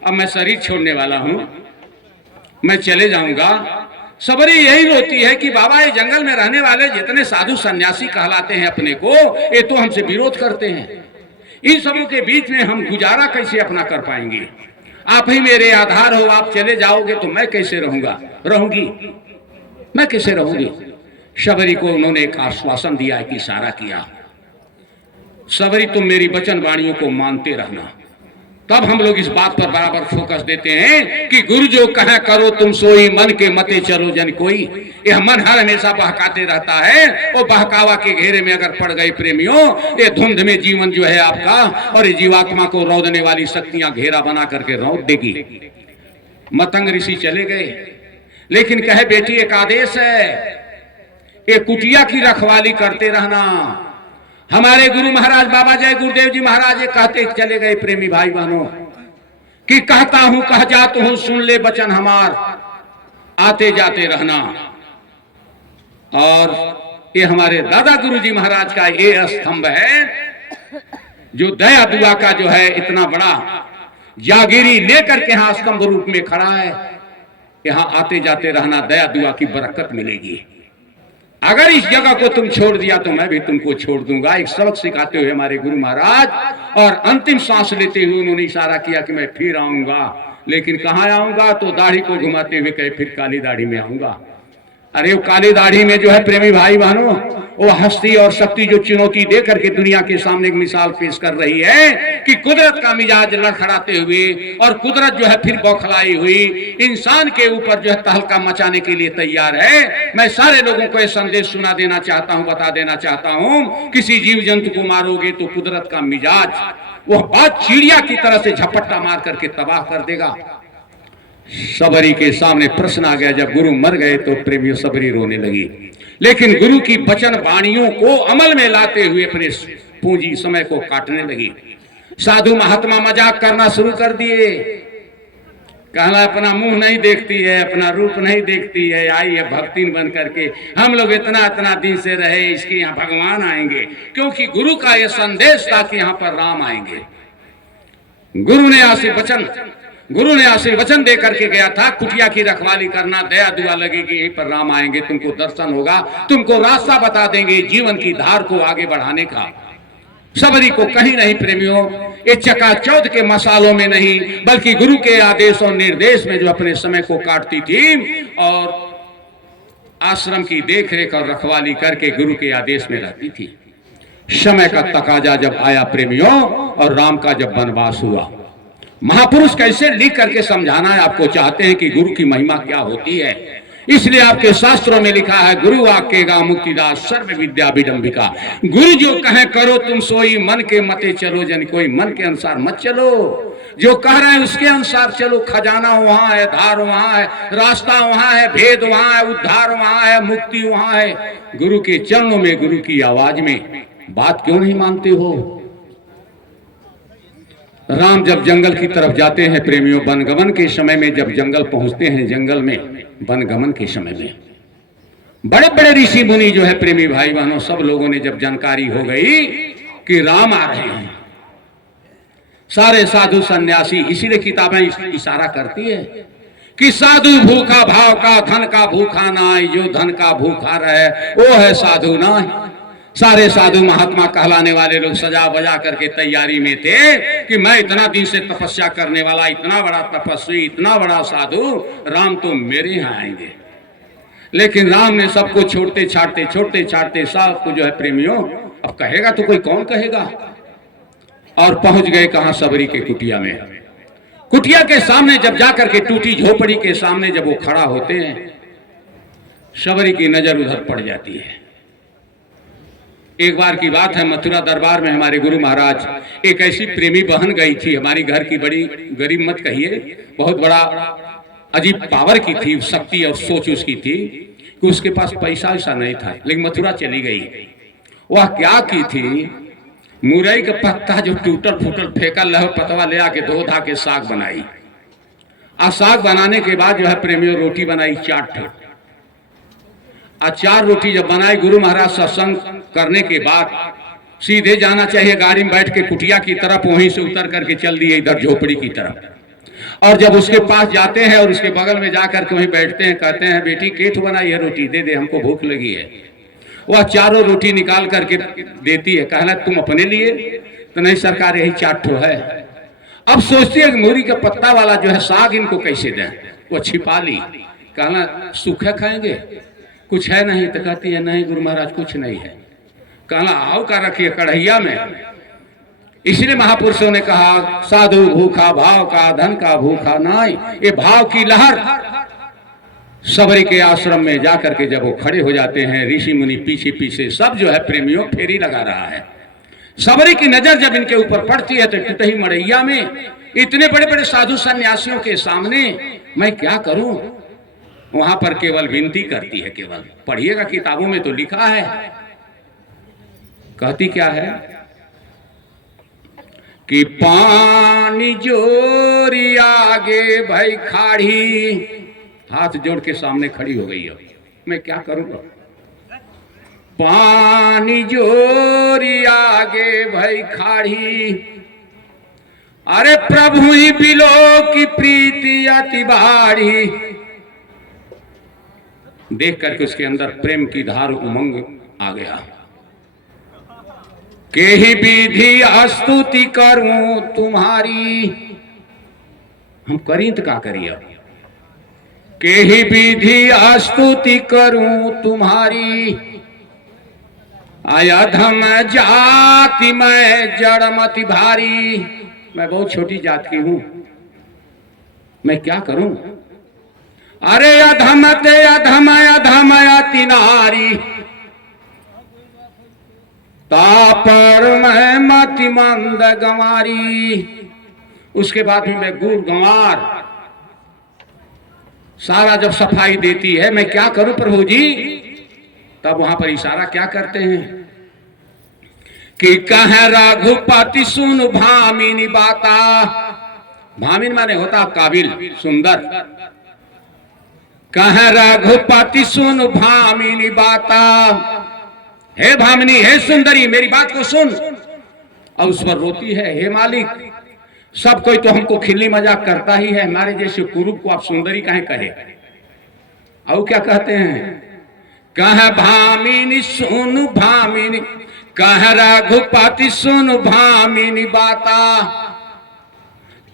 अब मैं शरीर छोड़ने वाला हूं, मैं चले जाऊंगा, सबरी यही रोती है कि बाबा ये जंगल में रहने वाले जितने साधु सन्यासी कहलाते हैं अपने को, ये तो हमसे विरोध करते हैं, इन सबों के बीच में हम गुजारा कैसे अपना कर पाएंगे? आप ही मेरे आधार हो, आप चले जाओगे तो मैं कैसे रहूंगी, मैं कैसे रहूंगी? सबरी को उन्होंने एक आश्वासन दिया, एक इशारा किया, सबरी तुम मेरी वचन वाणियों को मानते रहना। तब हम लोग इस बात पर बराबर फोकस देते हैं कि गुरु जो कहे करो तुम सोई, मन के मते चलो जन कोई। यह मन हर हमेशा बहकाते रहता है, वो बहकावा के घेरे में अगर पड़ गए प्रेमियों, ये धुंध में जीवन जो है आपका और ये जीवात्मा को रौदने वाली शक्तियां घेरा बना करके रौद देगी। मतंग ऋषि चले गए, लेकिन कहे बेटी एक आदेश है, ये कुटिया की रखवाली करते रहना। हमारे गुरु महाराज बाबा जय गुरुदेव जी महाराज ये कहते चले गए प्रेमी भाई बहनों कि कहता हूं कह जात हूं, सुन ले बचन हमार, आते जाते रहना। और ये हमारे दादा गुरु जी महाराज का ये स्तंभ है जो दया दुआ का जो है इतना बड़ा जागीरी लेकर के यहाँ स्तंभ रूप में खड़ा है। यहाँ आते जाते रहना, दया दुआ की बरकत मिलेगी। अगर इस जगह को तुम छोड़ दिया तो मैं भी तुमको छोड़ दूंगा। एक सबक सिखाते हुए हमारे गुरु महाराज और अंतिम सांस लेते हुए उन्होंने इशारा किया कि मैं फिर आऊंगा। लेकिन कहाँ आऊंगा? तो दाढ़ी को घुमाते हुए कहे फिर काली दाढ़ी में आऊंगा। अरे वो काली दाढ़ी में जो है प्रेमी भाई बहनों, वो हस्ती और शक्ति जो चुनौती दे करके दुनिया के सामने एक मिसाल पेश कर रही है कि कुदरत का मिजाज लड़खड़ाते हुए और कुदरत जो है फिर बौखलाई हुई इंसान के ऊपर जो है तहलका मचाने के लिए तैयार है। मैं सारे लोगों को यह संदेश सुना देना चाहता हूं, बता देना चाहता हूं, किसी जीव जंतु को मारोगे तो कुदरत का मिजाज वह बात चिड़िया की तरह से झपट्टा मार करके तबाह कर देगा। सबरी के सामने प्रश्न आ गया, जब गुरु मर गए तो प्रेमियों सबरी रोने लगी। लेकिन गुरु की वचन वाणियों को अमल में लाते हुए अपने पूंजी समय को काटने लगी। साधु महात्मा मजाक करना शुरू कर दिए, कहना अपना मुंह नहीं देखती है, अपना रूप नहीं देखती है, आई है भक्तिन बन करके, हम लोग इतना इतना दिन से रहे, इसके यहाँ भगवान आएंगे। क्योंकि गुरु का यह संदेश था कि यहाँ पर राम आएंगे। गुरु ने आशीर्वचन दे करके गया था, कुटिया की रखवाली करना, दया दुआ लगेगी, यहीं पर राम आएंगे, तुमको दर्शन होगा, तुमको रास्ता बता देंगे जीवन की धार को आगे बढ़ाने का। सबरी को कहीं नहीं प्रेमियों, ये चकाचौंध के मसालों में नहीं, बल्कि गुरु के आदेश और निर्देश में जो अपने समय को काटती थी और आश्रम की देखरेख और रखवाली करके गुरु के आदेश में रहती थी। समय का तकाजा जब आया प्रेमियों और राम का जब वनवास हुआ, महापुरुष कैसे लिख करके समझाना है आपको चाहते हैं कि गुरु की महिमा क्या होती है। इसलिए आपके शास्त्रों में लिखा है, गुरु आज्ञेगा मुक्तिदास सर्व विद्या विडंबिका। गुरु जो कहे करो तुम सोई, मन के मते चलो जन कोई, मन के अनुसार मत चलो, जो कह रहे हैं उसके अनुसार चलो। खजाना वहां है, धार वहां है, रास्ता वहां है, भेद वहां है, उद्धार वहां है, मुक्ति वहां है। गुरु के चरणों में, गुरु की आवाज में बात क्यों नहीं मानते हो? राम जब जंगल की तरफ जाते हैं प्रेमियों, वनगमन के समय में जब जंगल पहुंचते हैं, जंगल में वनगमन के समय में बड़े बड़े ऋषि मुनि जो है प्रेमी भाई बहनों, सब लोगों ने जब जानकारी हो गई कि राम आ रहे हैं, सारे साधु सन्यासी, इसीलिए किताबें इशारा करती है कि साधु भूखा भाव का, धन का भूखा ना, जो धन का भूखा रहे वो है साधु ना। सारे साधु महात्मा कहलाने वाले लोग सजा बजा करके तैयारी में थे कि मैं इतना दिन से तपस्या करने वाला, इतना बड़ा तपस्वी, इतना बड़ा साधु, राम तो मेरे यहाँ आएंगे। लेकिन राम ने सबको छोड़ते छाड़ते सबको जो है प्रेमियों, अब कहेगा तो कोई कौन कहेगा। और पहुंच गए कहां? सबरी के कुटिया में। कुटिया के सामने जब जाकर के टूटी झोपड़ी के सामने जब वो खड़ा होते हैं, सबरी की नजर उधर पड़ जाती है। एक बार की बात है, मथुरा दरबार में हमारे गुरु महाराज, एक ऐसी प्रेमी बहन गई थी, हमारी घर की बड़ी गरीब मत कहिए, बहुत बड़ा अजीब पावर की थी, शक्ति और सोच उसकी थी कि उसके पास पैसा ऐसा नहीं था, लेकिन मथुरा चली गई। वह क्या की थी, मुरई का पत्ता जो टूटल फूटल फेंकल रहे पतवा ले आके धो धा के साग बनाई। और साग बनाने के बाद जो है प्रेमियों रोटी बनाई 4 रोटी जब बनाई, गुरु महाराज सत्संग करने के बाद सीधे जाना चाहिए गाड़ी में बैठ के कुटिया की तरफ, वहीं से उतर करके चल दिए इधर झोपड़ी की तरफ। और जब उसके पास जाते हैं और उसके बगल में जाकर के वहीं बैठते हैं, कहते हैं बेटी केठ बनाई है रोटी, दे दे हमको भूख लगी है। वह 4 रोटी निकाल करके देती है, कहना तुम अपने लिए? तो नहीं सरकार यही 4 है। अब सोचती है मूरी का पत्ता वाला जो है साग इनको कैसे दें, वो छिपा ली, कहना सूखा खाएंगे, कुछ है नहीं? तो कहती है नहीं गुरु महाराज कुछ नहीं है। कहना आओ का रखिए कढ़ैया में। इसलिए महापुरुषों ने कहा साधु भूखा भाव का, धन का भूखा नाई। ये भाव की लहर सबरी के आश्रम में जाकर के जब वो खड़े हो जाते हैं, ऋषि मुनि पीछे पीछे सब जो है प्रेमियों फेरी लगा रहा है। सबरी की नजर जब इनके ऊपर पड़ती है तो टूटही मड़ैया में इतने बड़े बड़े साधु सन्यासियों के सामने मैं क्या करूं? वहां पर केवल विनती करती है, केवल पढ़िएगा किताबों में तो लिखा है। कहती क्या है कि पानी जोरी आगे भाई खाड़ी, हाथ जोड़ के सामने खड़ी हो गई है, मैं क्या करूंगा? पानी जोरी आगे भाई खाड़ी, अरे प्रभु ही बिलो की प्रीति अति बाढ़ी। देख करके उसके अंदर प्रेम की धार उमंग आ गया। के ही विधि स्तुति करूं तुम्हारी, हम करी तो का करिए। के ही विधि स्तुति करूं तुम्हारी, अधम जाति मैं जड़मति भारी। मैं बहुत छोटी जात की हूं, मैं क्या करूं। अरे अधम ते अधम अधम अति नारी, तापर मैं मति मंद गंवारी। उसके बाद भी मैं गुड़ गंवार सारा जब सफाई देती है, मैं क्या करूं प्रभु जी। तब वहां पर इशारा क्या करते हैं कि कह रघुपति सुन भामिनी बाता। भामिन माने होता काबिल, सुंदर। कह रघुपति सुन भामिनी बाता, हे भामिनी, हे सुंदरी, मेरी बात को सुन। और उस पर रोती है, हे मालिक, सब कोई तो हमको खिल्ली मजाक करता ही है, हमारे जैसे कुरूप को आप सुंदरी काहे कहे। और क्या कहते हैं, कह भामिनी सुन भामिनी, कह रघुपति सुन भामिनी बाता,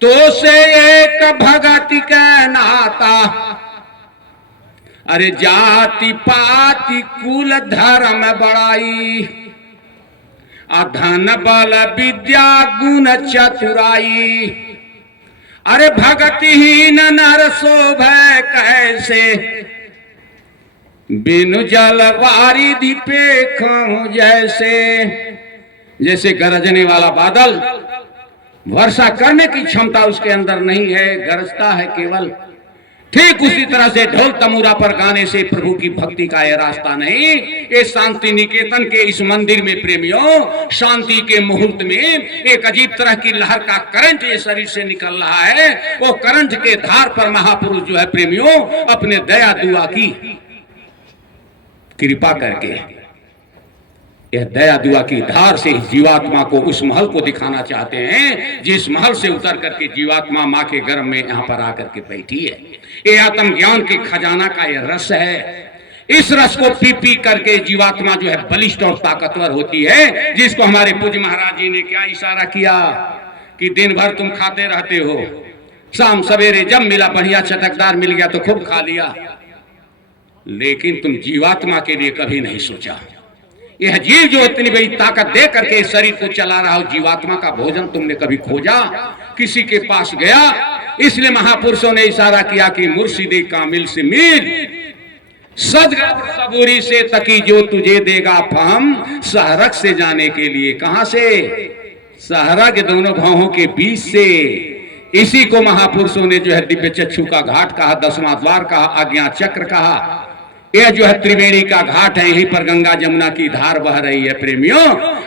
तो से एक भगति का नाता। अरे जाति पाति कुल धर्म बड़ाई, अधन बल विद्या गुण चतुराई। अरे भगतिहीन नर शोभे कैसे, बिनु जल वारिधि पेखूं जैसे। जैसे गरजने वाला बादल, वर्षा करने की क्षमता उसके अंदर नहीं है, गरजता है केवल। ठीक उसी तरह से ढोल तमूरा पर गाने से प्रभु की भक्ति का यह रास्ता नहीं। ये शांति निकेतन के इस मंदिर में प्रेमियों, शांति के मुहूर्त में एक अजीब तरह की लहर का करंट ये शरीर से निकल रहा है। वो करंट के धार पर महापुरुष जो है प्रेमियों, अपने दया दुआ की कृपा करके, यह दया दुआ की धार से जीवात्मा को उस महल को दिखाना चाहते हैं जिस महल से उतर करके जीवात्मा माँ के गर्भ में यहाँ पर आकर के बैठी है। ये आत्म ज्ञान के खजाना का यह रस है। इस रस को पी पी करके जीवात्मा जो है बलिष्ठ और ताकतवर होती है, जिसको हमारे पूज्य महाराज जी ने क्या इशारा किया कि दिन भर तुम खाते रहते हो, शाम सवेरे जब मिला बढ़िया चटकदार मिल गया तो खूब खा लिया, लेकिन तुम जीवात्मा के लिए कभी नहीं सोचा। यह जीव जो इतनी बड़ी ताकत दे करके शरीर को चला रहा हो, जीवात्मा का भोजन तुमने कभी खोजा, किसी के पास गया। इसलिए महापुरुषों ने इशारा किया कि मुर्शिदे कामिल से मिल, सदगुरु सबूरी से तकी जो तुझे देगा फहम। सहरक से जाने के लिए, कहां से, सहरा के दोनों भावों के बीच से। इसी को महापुरुषों ने जो है दिव्य चक्षु का घाट कहा, 10वां द्वार कहा, आज्ञा चक्र कहा। यह जो है त्रिवेणी का घाट है, यहीं पर गंगा जमुना की धार बह रही है। प्रेमियों,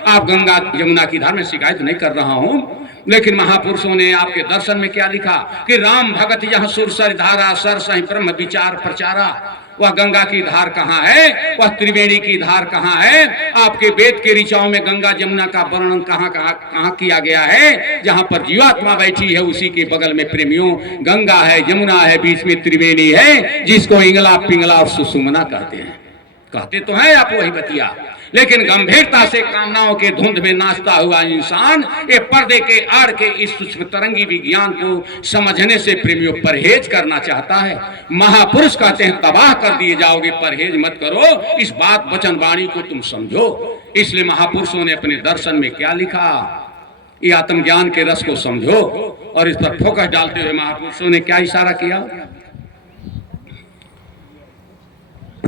आप गंगा जमुना की धार में शिकायत नहीं कर रहा हूं, लेकिन महापुरुषों ने आपके दर्शन में क्या लिखा कि राम भगत यह सुरसर धारा, सर सही ब्रह्म विचार प्रचारा। वह गंगा की धार कहाँ है, वह त्रिवेणी की धार कहाँ है। आपके वेद के ऋचाओं में गंगा जमुना का वर्णन कहाँ किया गया है। जहां पर जीवात्मा बैठी है उसी के बगल में प्रेमियों गंगा है, जमुना है, बीच में त्रिवेणी है, जिसको इंगला पिंगला और सुषुम्ना कहते हैं। कहते तो हैं आप वही बतिया, लेकिन गंभीरता से कामनाओं के धुंध में नाचता हुआ इंसान ये पर्दे के आड़ के इस सूक्ष्म तरंगी विज्ञान को समझने से प्रेमियों परहेज करना चाहता है। महापुरुष कहते हैं तबाह कर दिए जाओगे, परहेज मत करो, इस बात वचन वाणी को तुम समझो। इसलिए महापुरुषों ने अपने दर्शन में क्या लिखा, ये आत्मज्ञान के रस को समझो। और इस पर फोकस डालते हुए महापुरुषों ने क्या इशारा किया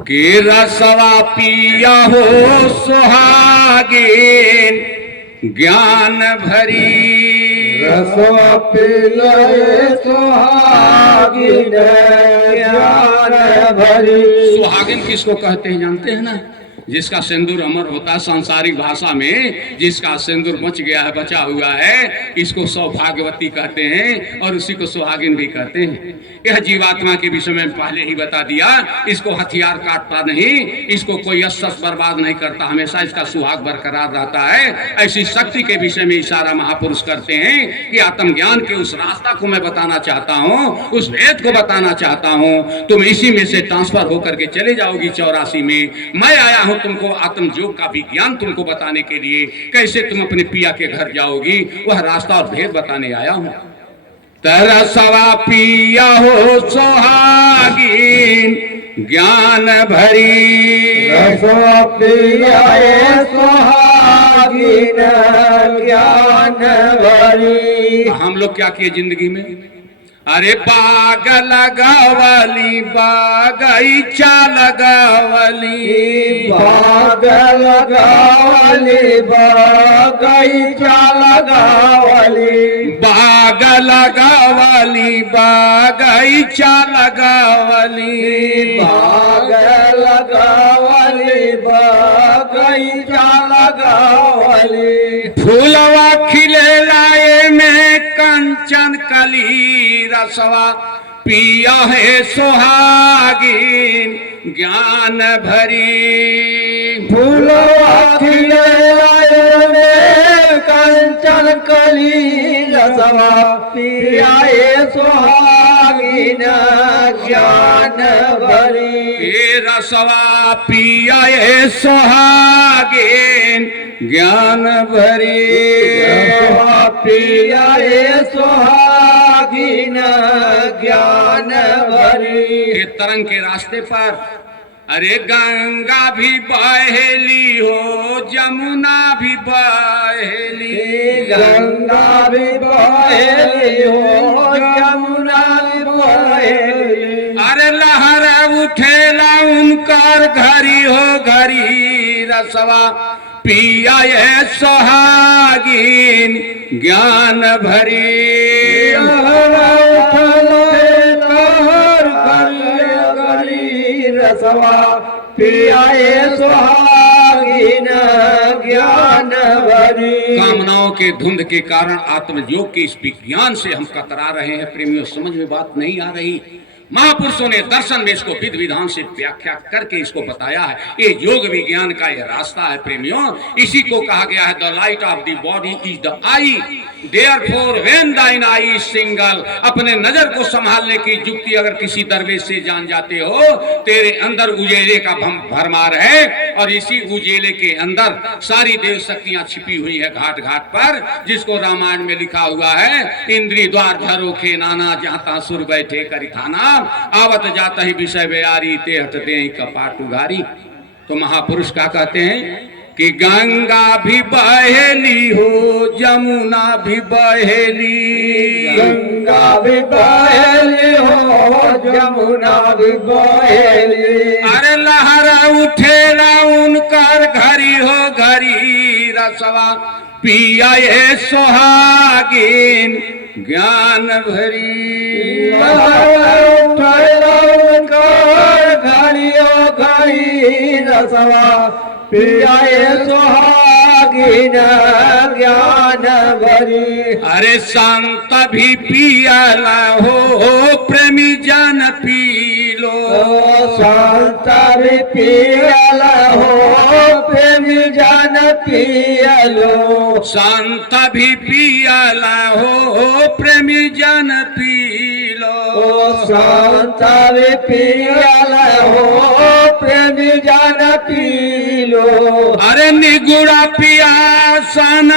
कि रसवा पिया हो सुहागिन ज्ञान भरी, रसवा पिया सुहागिन ज्ञान भरी। सुहागिन किसको कहते हैं जानते हैं ना, जिसका सिंदूर अमर होता है सांसारिक भाषा में, जिसका सिंदूर बच गया है, बचा हुआ है, इसको सौभाग्यवती कहते हैं और उसी को सुहागिन भी कहते हैं। यह जीवात्मा के विषय में पहले ही बता दिया। इसको हथियार काटता नहीं, इसको कोई अस्त्र बर्बाद नहीं करता, हमेशा इसका सुहाग बरकरार रहता है। ऐसी शक्ति के विषय में इशारा महापुरुष करते हैं कि आत्मज्ञान के उस रास्ता को मैं बताना चाहता हूँ, उस वेद को बताना चाहता हूँ। तुम इसी में से ट्रांसफर होकर के चले जाओगी 84 में। मैं आया हूँ तुमको आत्मयोग का विज्ञान तुमको बताने के लिए, कैसे तुम अपने पिया के घर जाओगी, वह रास्ता और भेद बताने आया हूँ। तरसवा पिया हो सोहागीन ज्ञान भरी, रसवा पिया हो सोहागीन ज्ञान भरी। हम लोग क्या किए जिंदगी में? अरे बाग लगावली, बागीचा लगावली, बाग लगावली, बागीचा लगावली, बाग लगावली, बागीचा लगावली, बाग लगावली, बागीचा लगावली। फूलवा खिले लाए में कंचन कली, रसवा पिया है सोहागीन ज्ञान भरी। फूलवा खिले लाए में कंचन कली, रसवा पिया है सोहागीन ज्ञान भरी। ये रसवा पिया है सोहागीन ज्ञान भरी, रसवा पिया है सोहागीन ज्ञान भरी। ये तरंग के रास्ते पर अरे गंगा भी बहेली हो, जमुना भी बहेली, गंगा भी बहेली हो, जमुना भी बहेली। अरे लहर उठेला उनकर घरी हो घरी, रसवा पिया ये सोहागीन ज्ञान भरी। रसवा पिया ये सोहागीन ज्ञान भरी। कामनाओं के धुंध के कारण आत्मयोग के इस विज्ञान से हम कतरा रहे हैं प्रेमियों, समझ में बात नहीं आ रही। महापुरुषों ने दर्शन में इसको विधि विधान से व्याख्या करके इसको बताया है। ये योग विज्ञान का ये रास्ता है प्रेमियों। इसी को कहा गया है the light of the body is the I, therefore when दाइन आई इज सिंगल। अपने नजर को संभालने की युक्ति अगर किसी दरवेश से जान जाते हो, तेरे अंदर उजेले का भरमार है और इसी उजेले के अंदर सारी देव शक्तियां छिपी हुई है घाट घाट पर, जिसको रामायण में लिखा हुआ है इंद्री द्वार झरोखे नाना, जहाँ तहाँ सुर बैठे करी थाना, आवत जाता ही विषय बेयारी, ते हटते ही कपाट उगारी। तो महापुरुष क्या कहते हैं कि गंगा भी बहेली हो, जमुना भी बहेली, गंगा भी बहेली हो, जमुना भी बहेली। अरे लहरा उठेला उनकर घरी हो घरी, रसवा पिया ये सोहागीन ज्ञान भरी। घड़ियों घड़ी रसवा पिया ये सोहागीन ज्ञान भरी। अरे संत भी पियाला हो, प्रेमी जन पी लो, संत भी पियाला हो, प्रेमी जन पियलो। संत भी पियाला हो, प्रेमी जन पी लो, संत भी पियाला हो, प्रेमी जन पी लो। अरे निगुड़ा पियासन